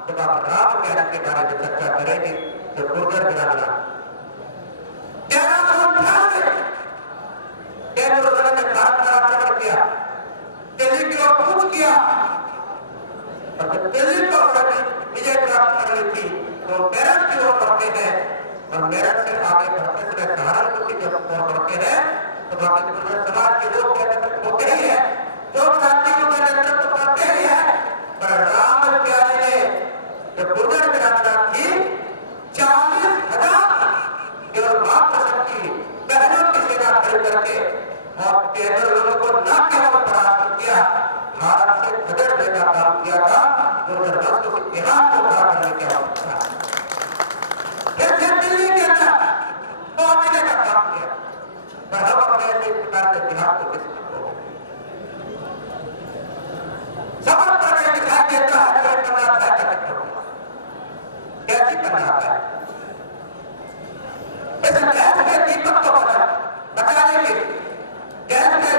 जब आप राम ज्ञान के बारे में चर्चा करेंगे तो गुर्जर गिराना ने भारत का आक्रमण किया, दिल्ली की ओर कूच किया और जब दिल्ली को विजय प्राप्त करनी थी तो मेरठ की ओर बढ़ते हैं और मेरठ से आगे बढ़ते समय सहारनपुर की जब ओर बढ़ते हैं तो समाज के लोग होते ही है, जो क्रांतियों का नेतृत्व करते ही है। पर राम प्यारे ने जब गुर्जर क्रांति की 40,000 केवल मातृशक्ति बहनों की सेना खड़ी करके और 13 लोगों को न केवल परास्त किया, भारत से खदेड़ने का काम किया था। गुर्जर वंश को इतिहास को खड़ा करने की आवश्यकता है। फिर दिल्ली के अंदर पहुंचने का काम किया, पर हम अपने ऐसे प्रकार के इतिहास को किसी को समझ कर नहीं दिखाई देता है। करना है कैसी करना है, इस गैस के दीपक को बचाने के लिए, गैस के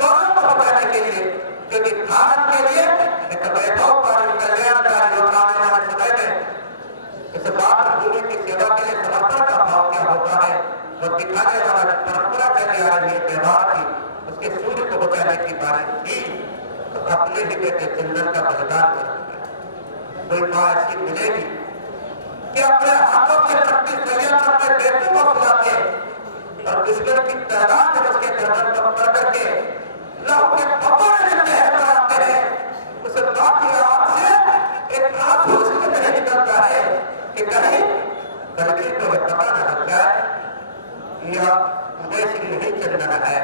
गौरव को बचाने के लिए, क्योंकि भारत के लिए एक वैभवकारी कल्याणकारी योजना आने वाले समय में इस मातृभूमि की सेवा के लिए समर्पण का भाव क्या होता है और दिखाने वाला परंपरा चली आ रही है व्यवहार की, उसके सूर्य को बचाने की बात की तो अपने ही बेटे चंदन का बलिदान कर सकते हैं। कोई माँ ऐसी मिलेगी कि अपने हाथों से 36 सलिया पर अपने बेटे को सुलाते और दुश्मन की तादाद में उसके गर्दन पर पड़ करके लहू के पकड़ लेते हैं, बनाते हैं। उस बात की आवाज से एक आंसू उसमें नहीं निकलता है कि कहीं गलती को पता न लग जाए यह उदय सिंह नहीं चंदन है।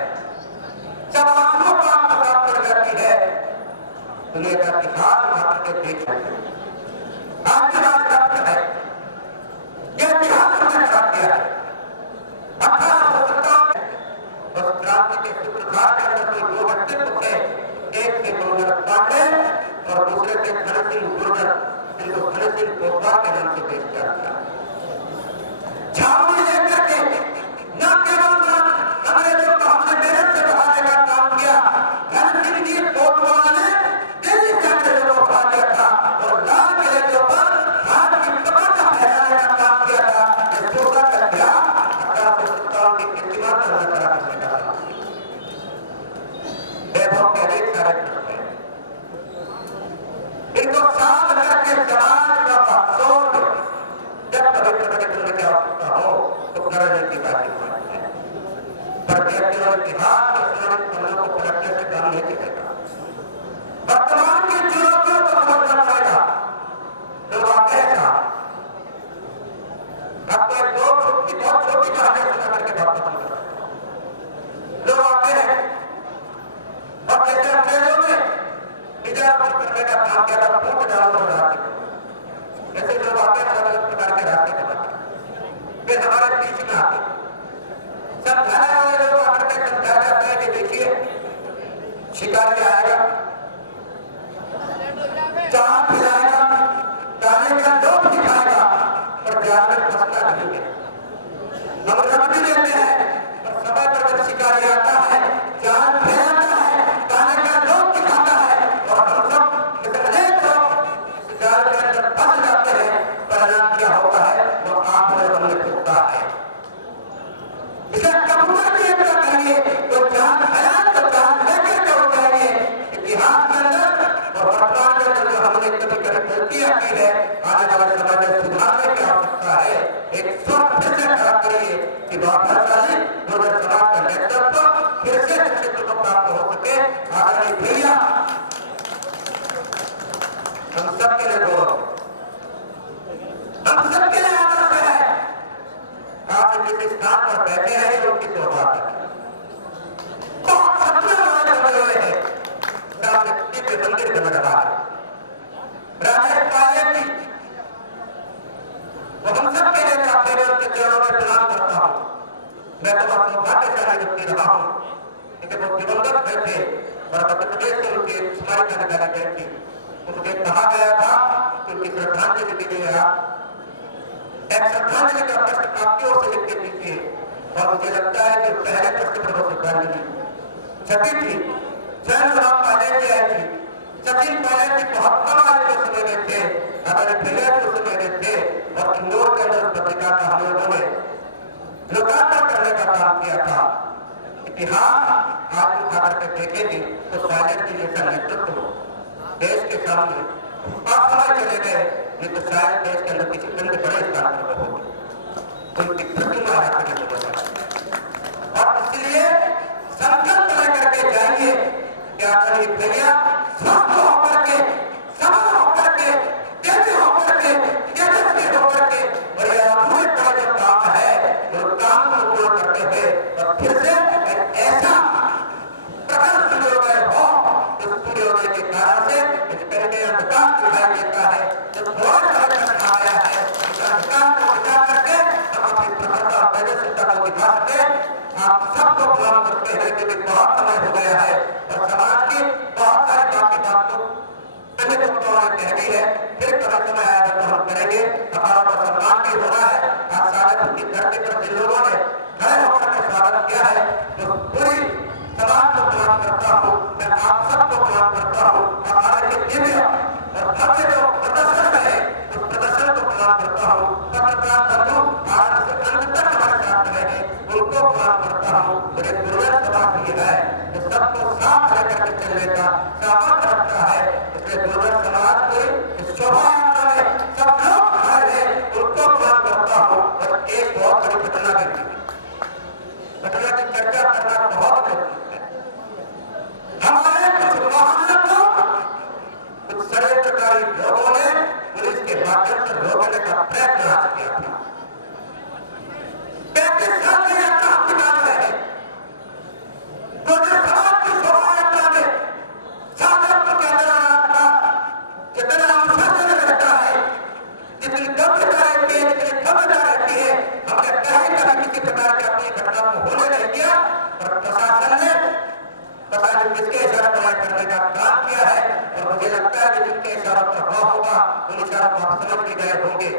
जब आंसू को आंख साफ कर जाती है, दुनिया का इतिहास मात्र के देख सकते हैं। आज की बात करते हैं, यह इतिहास हमने खड़ा किया है। 1857 में उस क्रांति के सूत्रधार के अंदर कोई दो व्यक्तित्व थे, एक थे गुरुनानक पांडे और दूसरे थे धन सिंह गुर्जर, जिनको धन सिंह कोटवा के नाम से पेश किया गया। छावनी लेकर के न केवल अंग्रेजों को हमने मेरठ से भगाने का काम किया, धन सिंह जी कोटवा ने दिल्ली से अंग्रेजों को भगा दिया था और लाल किले के ऊपर भारत की पताका फहराने का काम किया था। इस सोचा का त्याग 1857 की कीर्तिमान को बरकरार रखने का काम किया। वैभव के अनेक सारे प्रश्न हैं, इनको साथ करके समाज का बागडोर जब कभी प्रकट करने की आवश्यकता हो तो करने की बात है। पर केवल इतिहास के स्मरण पन्नों को पलटने से काम नहीं चलेगा। वर्तमान की चुनौतियों को समझना पड़ेगा। लोग आते हैं साहब, आपको एक बहुत छोटी कहानी सुना करके बात करते हैं। लोग आते हैं और जैसे अंग्रेजों ने विजयापन करने का काम किया था, फूट डालो और रास्ते, ऐसे लोग आते हैं अलग अलग प्रकार के रास्ते बनाते हैं। फिर हमारे बीच में आते हैं, समझाने वाले लोग आकर के समझा जाते हैं कि देखिए शिकारी आएगा, चांद खिलाएगा, गाने का लोभ दिखाएगा, पर जाल में फंसना नहीं है। हम रख भी लेते हैं और समय पर जब शिकारी आता है, जाल फैलाता है, गाने का लोभ दिखाता है और हम सब अनेक लोग जाल के अंदर फंस जाते हैं। परिणाम क्या होता है वो आप हमने चुकता है। इसे कबूतर भी ऐसा करिए तो जान हयात तो जान लेकर के हो जाएंगे। इतिहास के अंदर और वर्तमान के अंदर जो हमने कभी कभी गलतियां की है, आने वाले समय में सुधारने की आवश्यकता है। एक स्वर फिर से खड़ा करिए कि भाषाशाली गुर्जर समाज का नेतृत्व फिर से नेतृत्व को प्राप्त हो सके। आदरणीय भैया, हम सबके लिए गौरव, हम सबके लिए आदर्श है। आप जिस स्थान पर बैठे हैं जो किसी बात है, बहुत सपने वाले बने हुए हैं, सामने दिव्य मंदिर बन रहा है, राजेश पायलट जी, वो हम सबके लिए चाहते हैं, उनके चरणों में प्रणाम करता हूँ। मैं तो अपना भाग्यशाली व्यक्ति रहा हूँ, लेकिन वो दिवंगत बैठे और मध्य प्रदेश से उनके स्मारक करने गई थी। उनके कहा गया था कि उनकी श्रद्धांजलि दी गई है। एक श्रद्धांजलि का प्रश्न आपकी ओर से लिख के दीजिए और मुझे लगता है कि पहले प्रश्न पर वो श्रद्धांजलि छठी थी, स्वयं राम पायलट जी आई थी। सचिन पायलट जी बहुत कम आयु के समय में थे, हमारे भैया के समय में थे और इंदौर के अंदर पत्रिका का हम लोगों ने लोकार्पण करने का काम किया था। इतिहास आज उठा करके देखेंगे तो पायलट जी जैसा नेतृत्व देश के सामने असमय चले गए, ये तो शायद देश के अंदर किसी अन्य बड़े स्थान पर होगी। उनकी प्रतिमा और इसलिए आदरणीय भैया स्वस्थ होकर के, सबल होकर के, तेज होकर के, तेजस्वी होकर के और यह अधूरे का जो काम है वो काम को पूरा करते हुए और फिर से एक ऐसा प्रखर सूर्योदय हो, उस सूर्योदय के कारण से इस पहले अंधकार दिखाई देता है, जो थोड़ा सा घटना आया है, इस अंधकार को बचा करके हम अपनी प्रखरता और तेजस्विता को दिखा सके। आप सबको प्रणाम करते हैं कि बहुत समय हो गया है और समाज की बहुत सारी बाकी बातों पहले तो उन्होंने कह दी है, फिर कभी समय आएगा तो हम करेंगे। हमारा तो सम्मान भी हो रहा है। आज सारे की धरती पर जिन लोगों ने खड़े होकर के स्वागत किया है, तो पूरी समाज को प्रणाम करता हूँ, मैं आप सबको प्रणाम करता हूँ। हमारे के दिव्य और भव्य जो प्रदर्शन है उस प्रदर्शन को प्रणाम करता हूँ। पत्रकार बंधु आज से अंत तक हमारे साथ रहे हैं, उनको प्रणाम करता हूँ। मेरे दुर्लभ समाज ये है जो सबको साथ लेकर के चलने का सामर्थ्य रखता है, इसलिए दुर्लभ समाज को शोभा यात्रा में सब लोग खड़े हैं, उनको प्रणाम करता हूँ। और एक बहुत बड़ी घटना घटी, घटना की चर्चा करना बहुत जरूरी है। हमारे कुछ वाहनों को कुछ षड्यंत्रकारी लोगों ने पुलिस के माध्यम से रोकने का प्रयत्न किया था। 35 साल से यात्रा हम निकाल रहे हैं, तो जो समाज की शोभा यात्रा में शाहजहांपुर के अंदर का जितना अनुशासन रहता है, जितनी गंभीरता रहती है, जितनी भव्यता रहती है, हमने कहीं कभी किसी प्रकार की अपनी घटना को होने नहीं दिया। और प्रशासन ने पता नहीं किसके इशारा पर करने का काम किया है, और मुझे लगता है कि जिनके इशारा पर हुआ होगा उन इशारा को आप समझ के गए होंगे।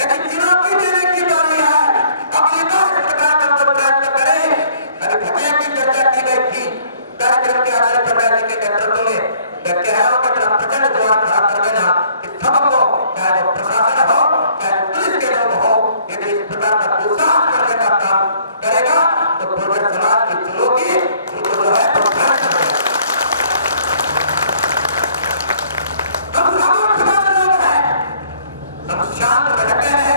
लेकिन चुनौती देने की बारी है, अपनी बात इस प्रकार का प्रयत्न करें। अभी घटना की चर्चा की गई थी कार्यक्रम के आधार पर राज्य के नेतृत्व में, मैं कह रहा हूँ कि प्रचंड द्वार खड़ा कर देना कि सबको, चाहे वो प्रशासन हो चाहे पुलिस के लोग हो, यदि इस प्रकार का दुस्साहस करने का काम करेगा तो पूरे समाज की चुनौती उनको जो है हम शांत रहते हैं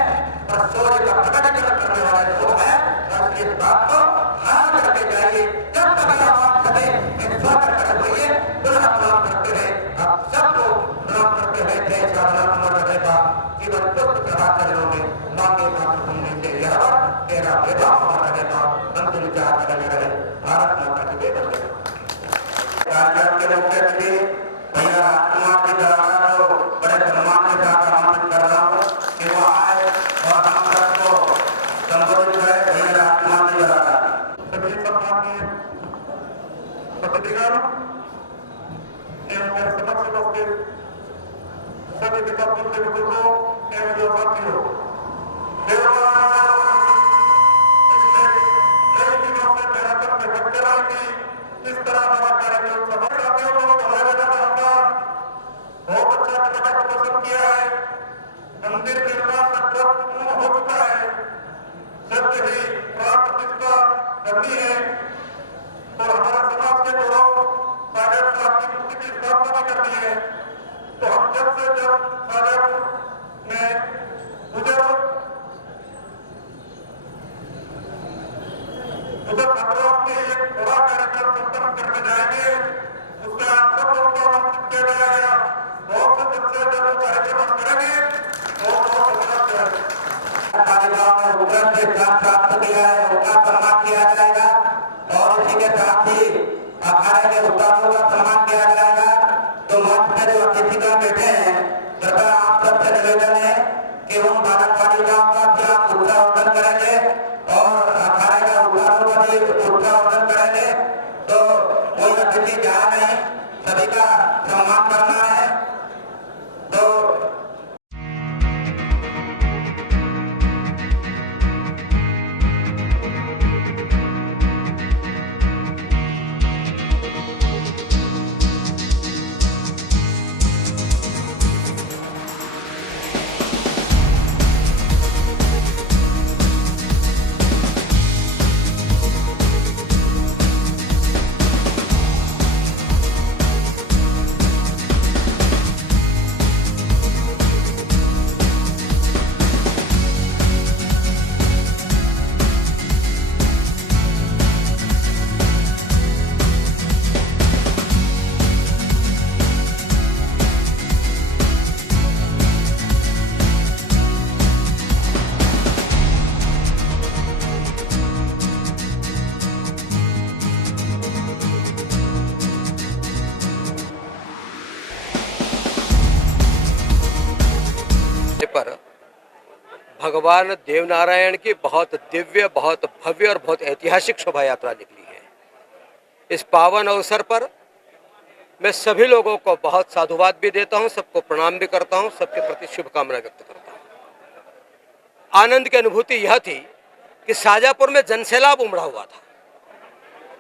और सूर्य का प्रकटीकरण करने वाले लोग हैं। और इस बात को ध्यान करके जाइए, जब तक आवाज करें एक स्वागत करते हुए पुनः प्रणाम करते हैं। आप सबको प्रणाम करते हुए जय शाहजहां रहेगा जीवन दुख चढ़ा करोगे मांगे मात्र सुनने से यह तेरा बेटा हमारा रहेगा अंतिम विचार करने रहे। भारत माता की जय बंदे कार्यक्रम के मुख्य अतिथि भैया राजकुमार जी दलाना को बड़े सम्मान के साथ आमंत्रित कर रहा हूँ कि वो आए और हम सबको संबोधित करें। भैया राजकुमार जी दलाना। सभी सम्मानीय पत्रकार एवं मेरे समक्ष उपस्थित सभी पिता पुत्र बुजुर्गों एवं जो साथियों, इस तरह हमारा कार्यक्रम सभी साथियों को दोहराना चाहूंगा। बहुत अच्छा प्रकट प्रदर्शन किया है। मंदिर निर्माण लगभग पूर्ण हो चुका है, जल्द ही प्राण प्रतिष्ठा करनी है और हमारा समाज के गौरव सागर साहब की मूर्ति की स्थापना भी करनी है। तो हम जल्द से जल्द सागर में उधर भद्रवाह में एक बड़ा कार्यक्रम संपन्न करके जाएंगे, उसमें आप सब लोगों को आमंत्रित किया जाएगा। बहुत से जल्द कार्यक्रम हम करेंगे। बहुत बहुत धन्यवाद। प्राप्त किया है उनका सम्मान किया जाएगा और इसी के साथ ही अखाड़े के उस्तादों का सम्मान किया जाएगा। तो मंच में जो अतिथिगण बैठे हैं, कृपया आप सबसे निवेदन है कि उन बालकवाड़ी गाँव का भी आप उत्साहवर्धन करेंगे और अखाड़े का उस्तादों का भी उत्साहवर्धन करेंगे। तो कोई अतिथि जाए नहीं, सभी का सम्मान करना है। तो भगवान देवनारायण की बहुत दिव्य, बहुत भव्य और बहुत ऐतिहासिक शोभा यात्रा निकली है। इस पावन अवसर पर मैं सभी लोगों को बहुत साधुवाद भी देता हूं, सबको प्रणाम भी करता हूं, सबके प्रति शुभकामना व्यक्त करता हूं। आनंद की अनुभूति यह थी कि शाजापुर में जनसैलाब उमड़ा हुआ था।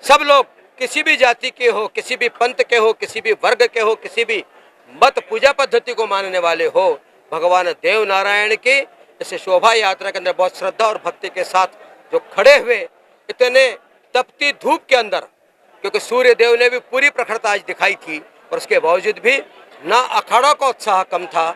सब लोग किसी भी जाति के हो, किसी भी पंथ के हो, किसी भी वर्ग के हो, किसी भी मत पूजा पद्धति को मानने वाले हो, भगवान देव नारायण की इस शोभा यात्रा के अंदर बहुत श्रद्धा और भक्ति के साथ जो खड़े हुए इतने तपती धूप के अंदर, क्योंकि सूर्य देव ने भी पूरी प्रखरता आज दिखाई थी, और उसके बावजूद भी ना अखाड़ों का उत्साह कम था,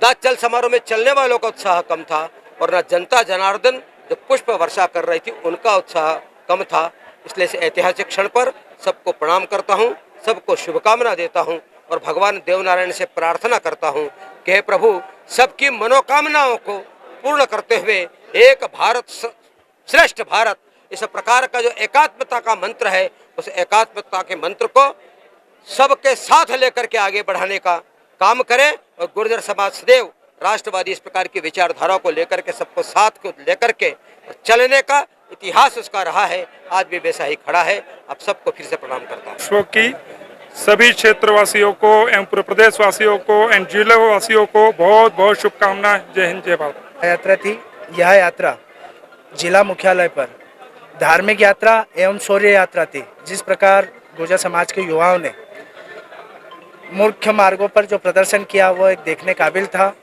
ना चल समारोह में चलने वालों का उत्साह कम था, और ना जनता जनार्दन जो पुष्प वर्षा कर रही थी उनका उत्साह कम था। इसलिए इस ऐतिहासिक क्षण पर सबको प्रणाम करता हूं, सबको शुभकामना देता हूं और भगवान देवनारायण से प्रार्थना करता हूं कि हे प्रभु सबकी मनोकामनाओं को पूर्ण करते हुए एक भारत श्रेष्ठ भारत, इस प्रकार का जो एकात्मता का मंत्र है, उस एकात्मता के मंत्र को सबके साथ लेकर के आगे बढ़ाने का काम करें। और गुर्जर समाज सदैव राष्ट्रवादी इस प्रकार की विचारधारा को लेकर के सबको साथ को लेकर के चलने का इतिहास उसका रहा है, आज भी वैसा ही खड़ा है। आप सबको फिर से प्रणाम करता हूँ। विश्व की सभी क्षेत्रवासियों को एवं पूरे प्रदेश वासियों को एवं जिला वासियों को बहुत बहुत शुभकामनाएं। जय हिंद, जय भारत। यात्रा थी। यह यात्रा जिला मुख्यालय पर धार्मिक यात्रा एवं शौर्य यात्रा थी। जिस प्रकार गुर्जर समाज के युवाओं ने मुख्य मार्गों पर जो प्रदर्शन किया वो एक देखने काबिल था।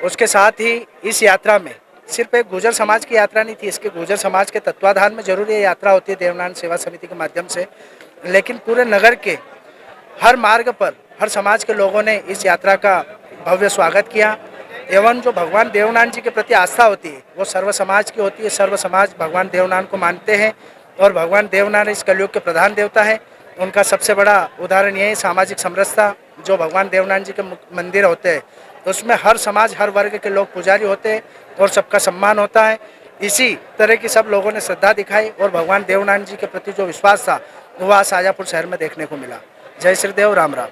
उसके साथ ही इस यात्रा में सिर्फ एक गुर्जर समाज की यात्रा नहीं थी, इसके गुर्जर समाज के तत्वाधान में जरूर ये यात्रा होती है देवनारायण सेवा समिति के माध्यम से, लेकिन पूरे नगर के हर मार्ग पर हर समाज के लोगों ने इस यात्रा का भव्य स्वागत किया। एवं जो भगवान देवनारायण जी के प्रति आस्था होती है वो सर्व समाज की होती है। सर्व समाज भगवान देवनारायण को मानते हैं और भगवान देवनारायण इस कलयुग के प्रधान देवता है। उनका सबसे बड़ा उदाहरण यही सामाजिक समरसता। जो भगवान देवनारायण जी के मंदिर होते हैं तो उसमें हर समाज हर वर्ग के लोग पुजारी होते हैं और सबका सम्मान होता है। इसी तरह की सब लोगों ने श्रद्धा दिखाई और भगवान देवनारायण जी के प्रति जो विश्वास था वो आज शाजापुर शहर में देखने को मिला। जय श्री देव, राम राम।